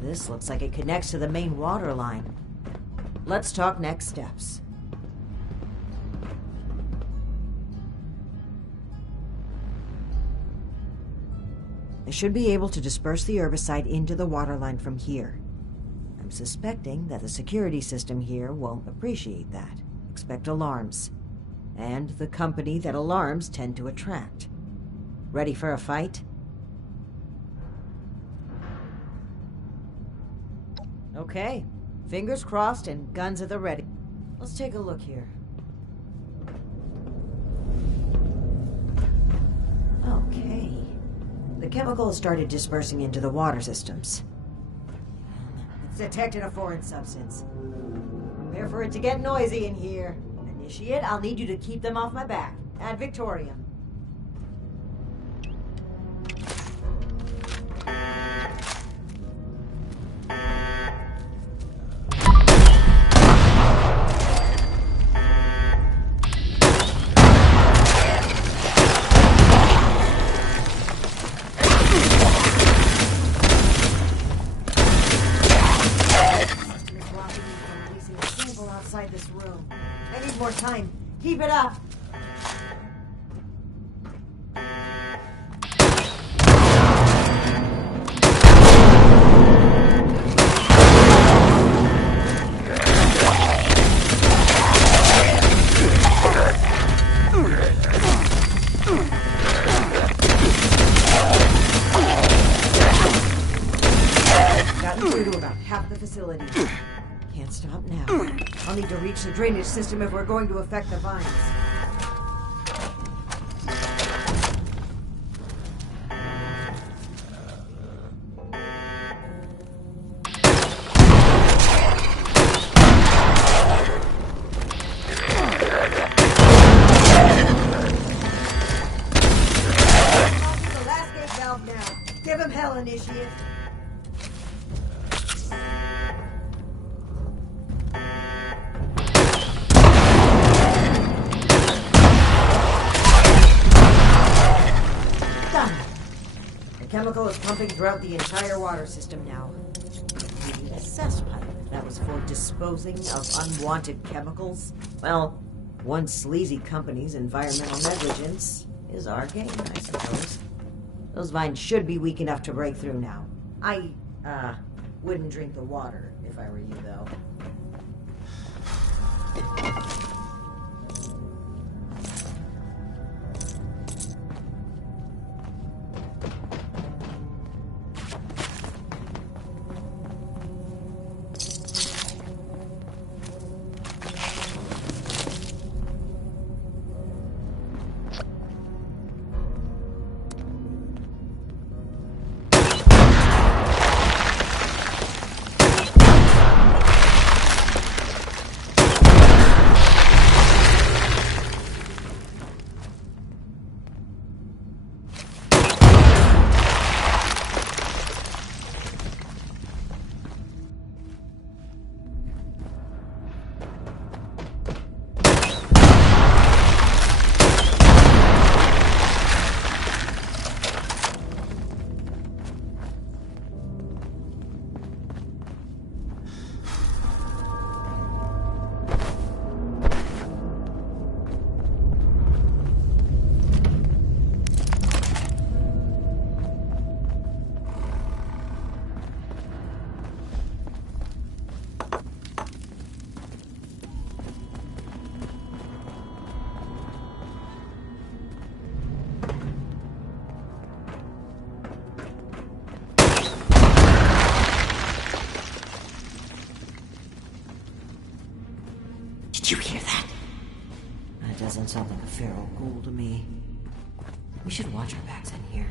This looks like it connects to the main water line. Let's talk next steps. I should be able to disperse the herbicide into the water line from here. I'm suspecting that the security system here won't appreciate that. Expect alarms. And the company that alarms tend to attract. Ready for a fight? Okay. Fingers crossed and guns at the ready. Let's take a look here. Okay. The chemical has started dispersing into the water systems. It's detected a foreign substance. Prepare for it to get noisy in here. Initiate, I'll need you to keep them off my back. Ad Victoriam. time. Keep it up. Gotten through to about half the facility. Can't stop now. I'll need to reach the drainage system if we're going to affect the vines. The last gate valve now. Give him hell, Initiate. Chemical is pumping throughout the entire water system now. Maybe a cess pipe that was for disposing of unwanted chemicals. Well, one sleazy company's environmental negligence is our game, I suppose. Those vines should be weak enough to break through now. I, wouldn't drink the water if I were you, though. Did you hear that? That doesn't sound like a feral ghoul to me. We should watch our backs in here.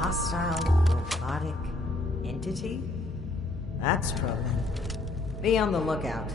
Hostile robotic entity? That's troubling. Be on the lookout.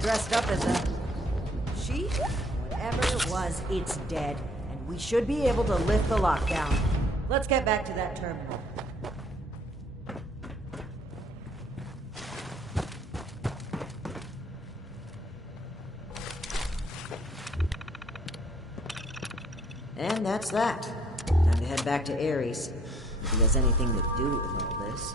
Dressed up as a sheep? Whatever it was, it's dead, and we should be able to lift the lockdown. Let's get back to that terminal. And that's that. Time to head back to Ares, if he has anything to do with all this.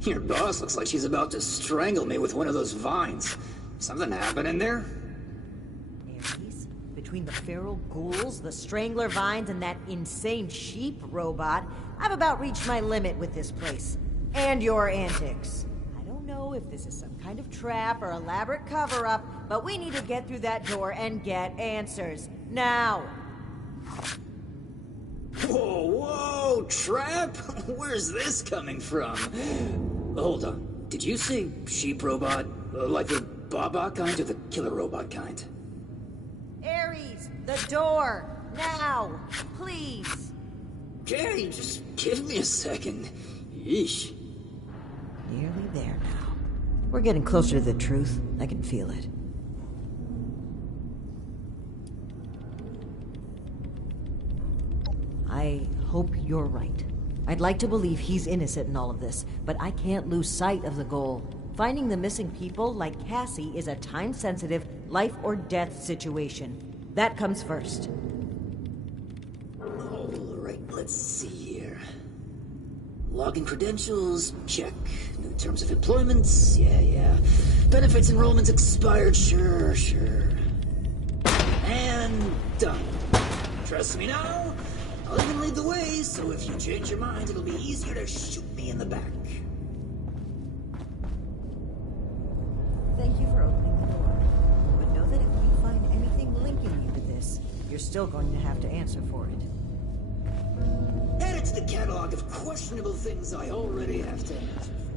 Your boss looks like she's about to strangle me with one of those vines. Something happened in there? Ares? Between the feral ghouls, the strangler vines, and that insane sheep robot, I've about reached my limit with this place. And your antics. I don't know if this is some kind of trap or elaborate cover-up, but we need to get through that door and get answers. Now! Whoa, whoa, trap? Where's this coming from? Hold on. Did you say sheep robot? Like the Baba kind or the killer robot kind? Ares, the door! Now! Please! Okay, just give me a second. Yeesh. Nearly there now. We're getting closer to the truth. I can feel it. I hope you're right. I'd like to believe he's innocent in all of this, but I can't lose sight of the goal. Finding the missing people like Cassie is a time-sensitive, life-or-death situation. That comes first. Alright, let's see here. Login credentials, check. New terms of employment, yeah. Benefits enrollments expired, sure. And done. Trust me now? I'll even lead the way, so if you change your mind, it'll be easier to shoot me in the back. Thank you for opening the door. But know that if we find anything linking you to this, you're still going to have to answer for it. catalog of questionable things I already have to answer for.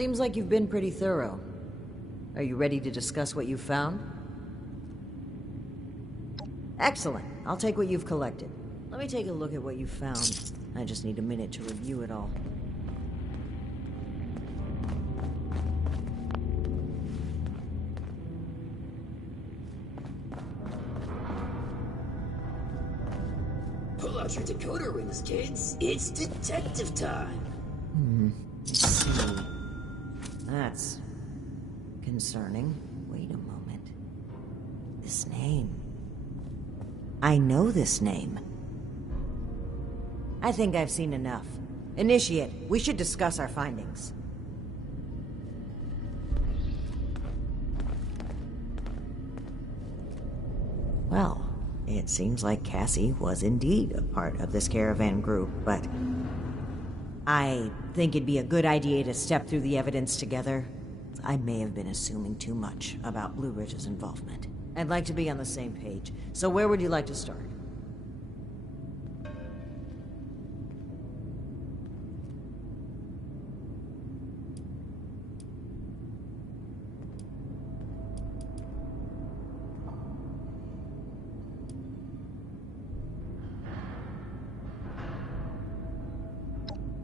Seems like you've been pretty thorough. Are you ready to discuss what you've found? Excellent. I'll take what you've collected. Let me take a look at what you found. I just need a minute to review it all. Pull out your decoder rings, kids. It's detective time. Let's see. That's concerning. Wait a moment. This name. I know this name. I think I've seen enough. Initiate, we should discuss our findings. Well, it seems like Cassie was indeed a part of this caravan group, but I think it'd be a good idea to step through the evidence together. I may have been assuming too much about Blue Ridge's involvement. I'd like to be on the same page, so where would you like to start?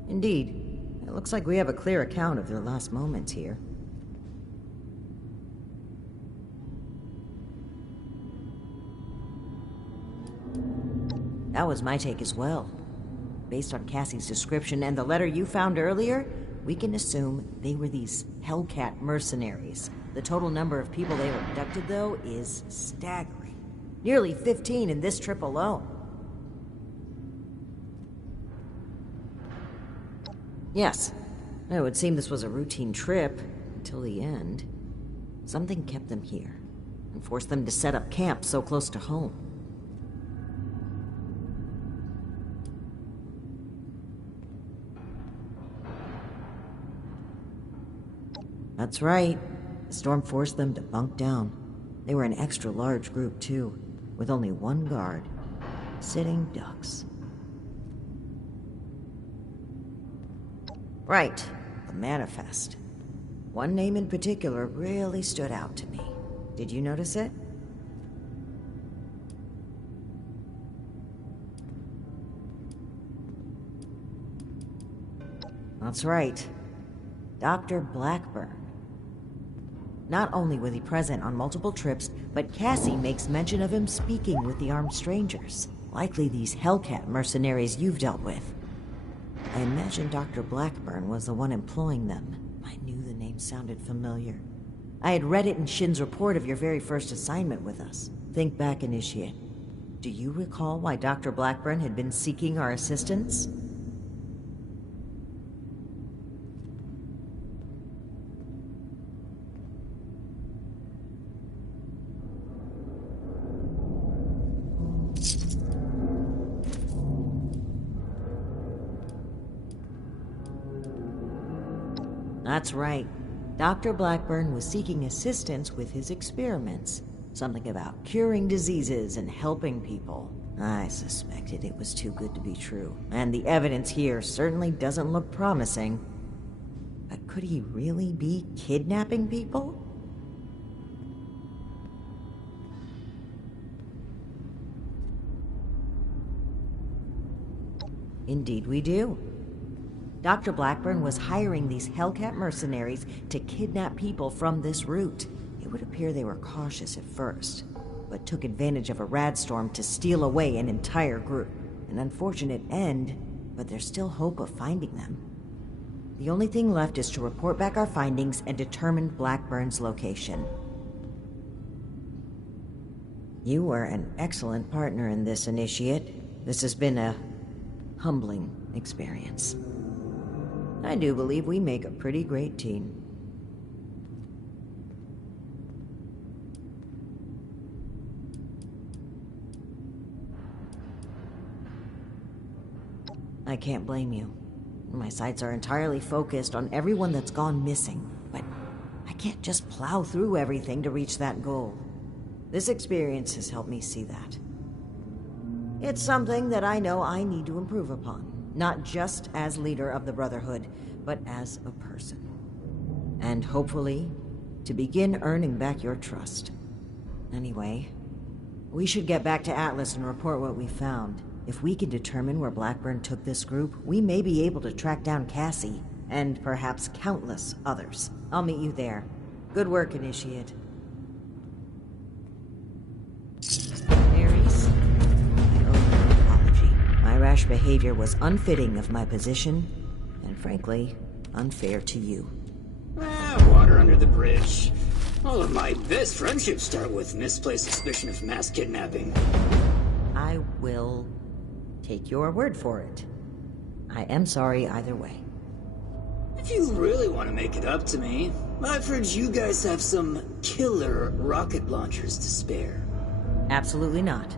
Indeed. It looks like we have a clear account of their last moments here. That was my take as well. Based on Cassie's description and the letter you found earlier, we can assume they were these Hellcat mercenaries. The total number of people they abducted, though, is staggering. Nearly 15 in this trip alone. Yes, it would seem this was a routine trip until the end. Something kept them here and forced them to set up camp so close to home. That's right. The storm forced them to bunk down. They were an extra large group, too, with only one guard. Sitting ducks. Right, the manifest. One name in particular really stood out to me. Did you notice it? That's right. Dr. Blackburn. Not only was he present on multiple trips, but Cassie makes mention of him speaking with the armed strangers. Likely these Hellcat mercenaries you've dealt with. I imagine Dr. Blackburn was the one employing them. I knew the name sounded familiar. I had read it in Shin's report of your very first assignment with us. Think back, Initiate. Do you recall why Dr. Blackburn had been seeking our assistance? That's right. Dr. Blackburn was seeking assistance with his experiments. Something about curing diseases and helping people. I suspected it was too good to be true, and the evidence here certainly doesn't look promising. But could he really be kidnapping people? Indeed we do. Dr. Blackburn was hiring these Hellcat mercenaries to kidnap people from this route. It would appear they were cautious at first, but took advantage of a radstorm to steal away an entire group. An unfortunate end, but there's still hope of finding them. The only thing left is to report back our findings and determine Blackburn's location. You were an excellent partner in this, Initiate. This has been a humbling experience. I do believe we make a pretty great team. I can't blame you. My sights are entirely focused on everyone that's gone missing, but I can't just plow through everything to reach that goal. This experience has helped me see that. It's something that I know I need to improve upon. Not just as leader of the Brotherhood, but as a person. and hopefully, to begin earning back your trust. Anyway, we should get back to Atlas and report what we found. If we can determine where Blackburn took this group, we may be able to track down Cassie, and perhaps countless others. I'll meet you there. Good work, Initiate. Ares, I owe you an apology. My rash behavior was unfitting of my position, and frankly, unfair to you. Water under the bridge. All of my best friendships start with misplaced suspicion of mass kidnapping. I will take your word for it. I am sorry either way. If you really want to make it up to me, I've heard you guys have some killer rocket launchers to spare. Absolutely not.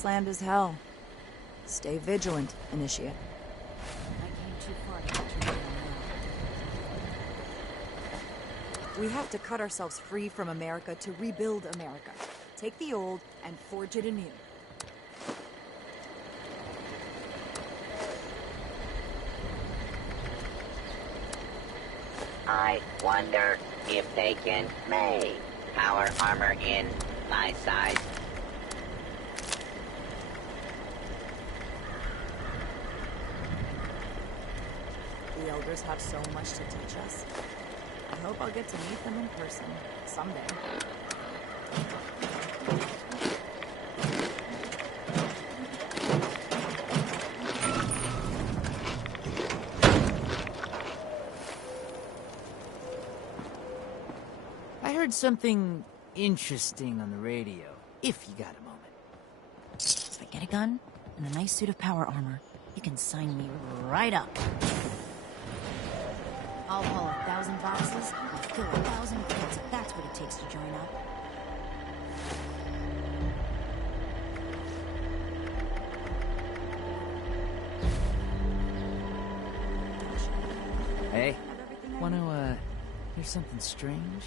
wasteland as hell. Stay vigilant, Initiate. I came too far to turn around now. We have to cut ourselves free from America to rebuild America. Take the old and forge it anew. I wonder if they can make power armor in my size. The elders have so much to teach us. I hope I'll get to meet them in person someday. I heard something interesting on the radio, if you got a moment. If I get a gun and a nice suit of power armor, you can sign me right up. I'll haul 1,000 boxes and fill 1,000 crates if that's what it takes to join up. Hey, wanna, hear something strange?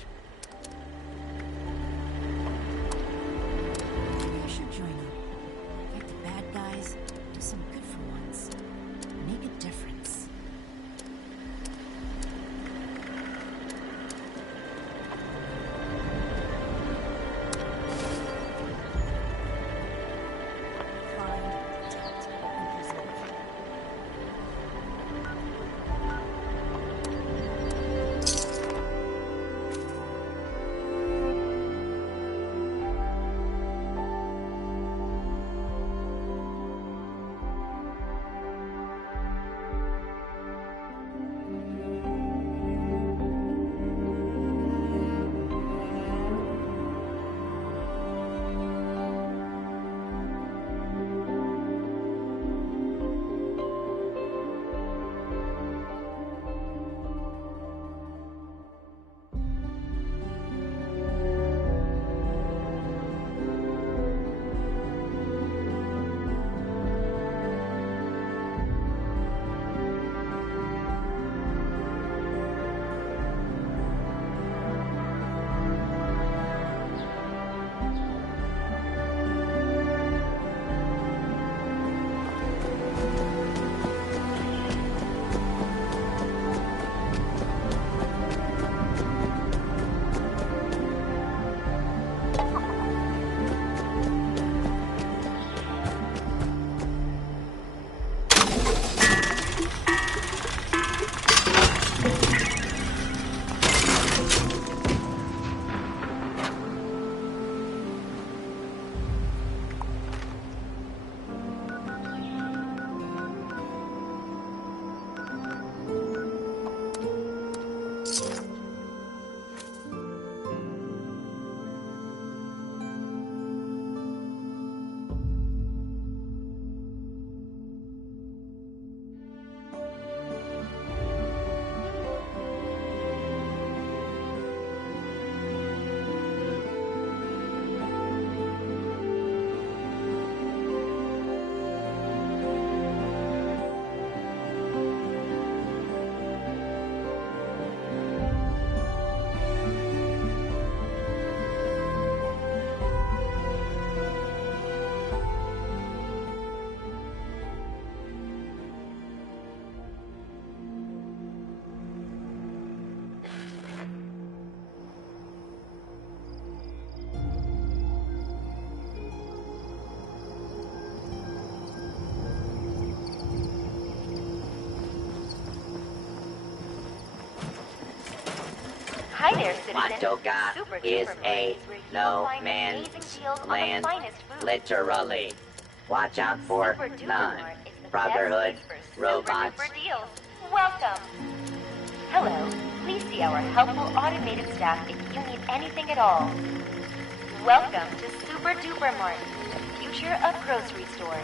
Maybe I should join up. Fight the bad guys, do some good for once. Make a difference. Hi there, citizen. Watoga is a no man's land, literally. Watch out for none. Brotherhood, robots. Welcome. Hello. Please see our helpful automated staff if you need anything at all. Welcome to Super Duper Mart, the future of grocery stores.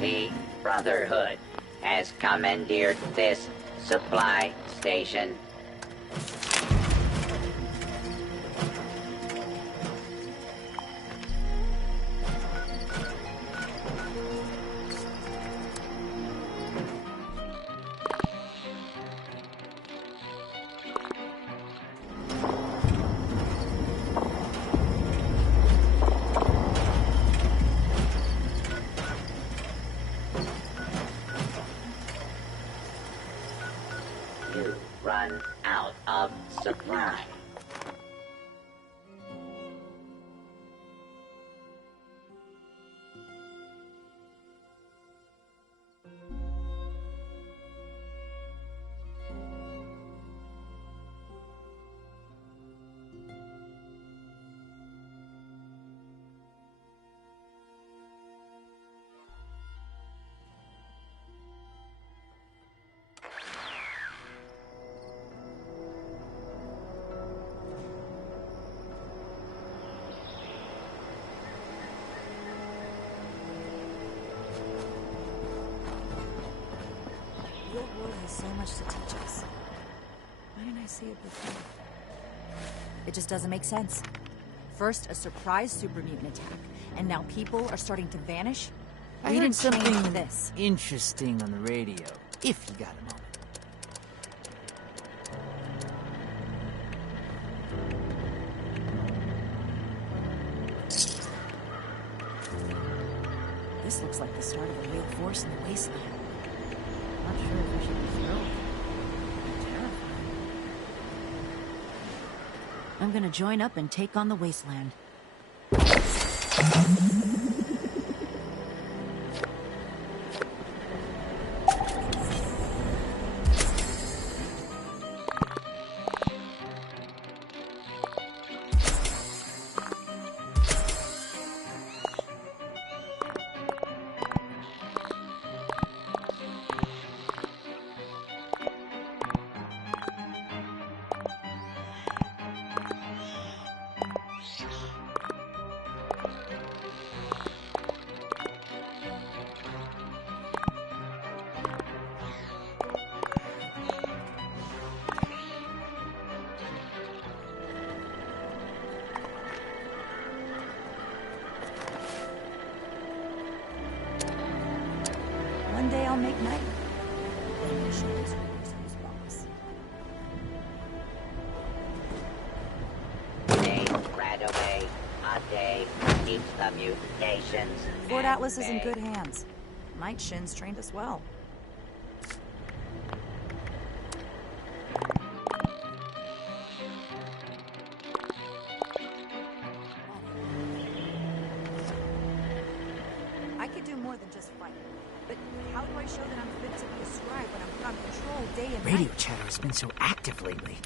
The Brotherhood has commandeered this supply station. much to teach us. Why didn't I see it before? It just doesn't make sense. First, a surprise super mutant attack, and now people are starting to vanish. I heard something for this. interesting on the radio, if you got a moment. This looks like the start of a real force in the wasteland. Not sure if we should be thrilled. Terrifying. I'm gonna join up and take on the wasteland. One day I'll make night. Then you'll show us who's boss. Day right away. A day keeps the mutations. Fort at Atlas is in bay. good hands. Night Shin's trained us well. I could do more than just fight. But how do I show that I'm fit to be a scribe when I'm put on patrol day and Radio night? chatter has been so active lately.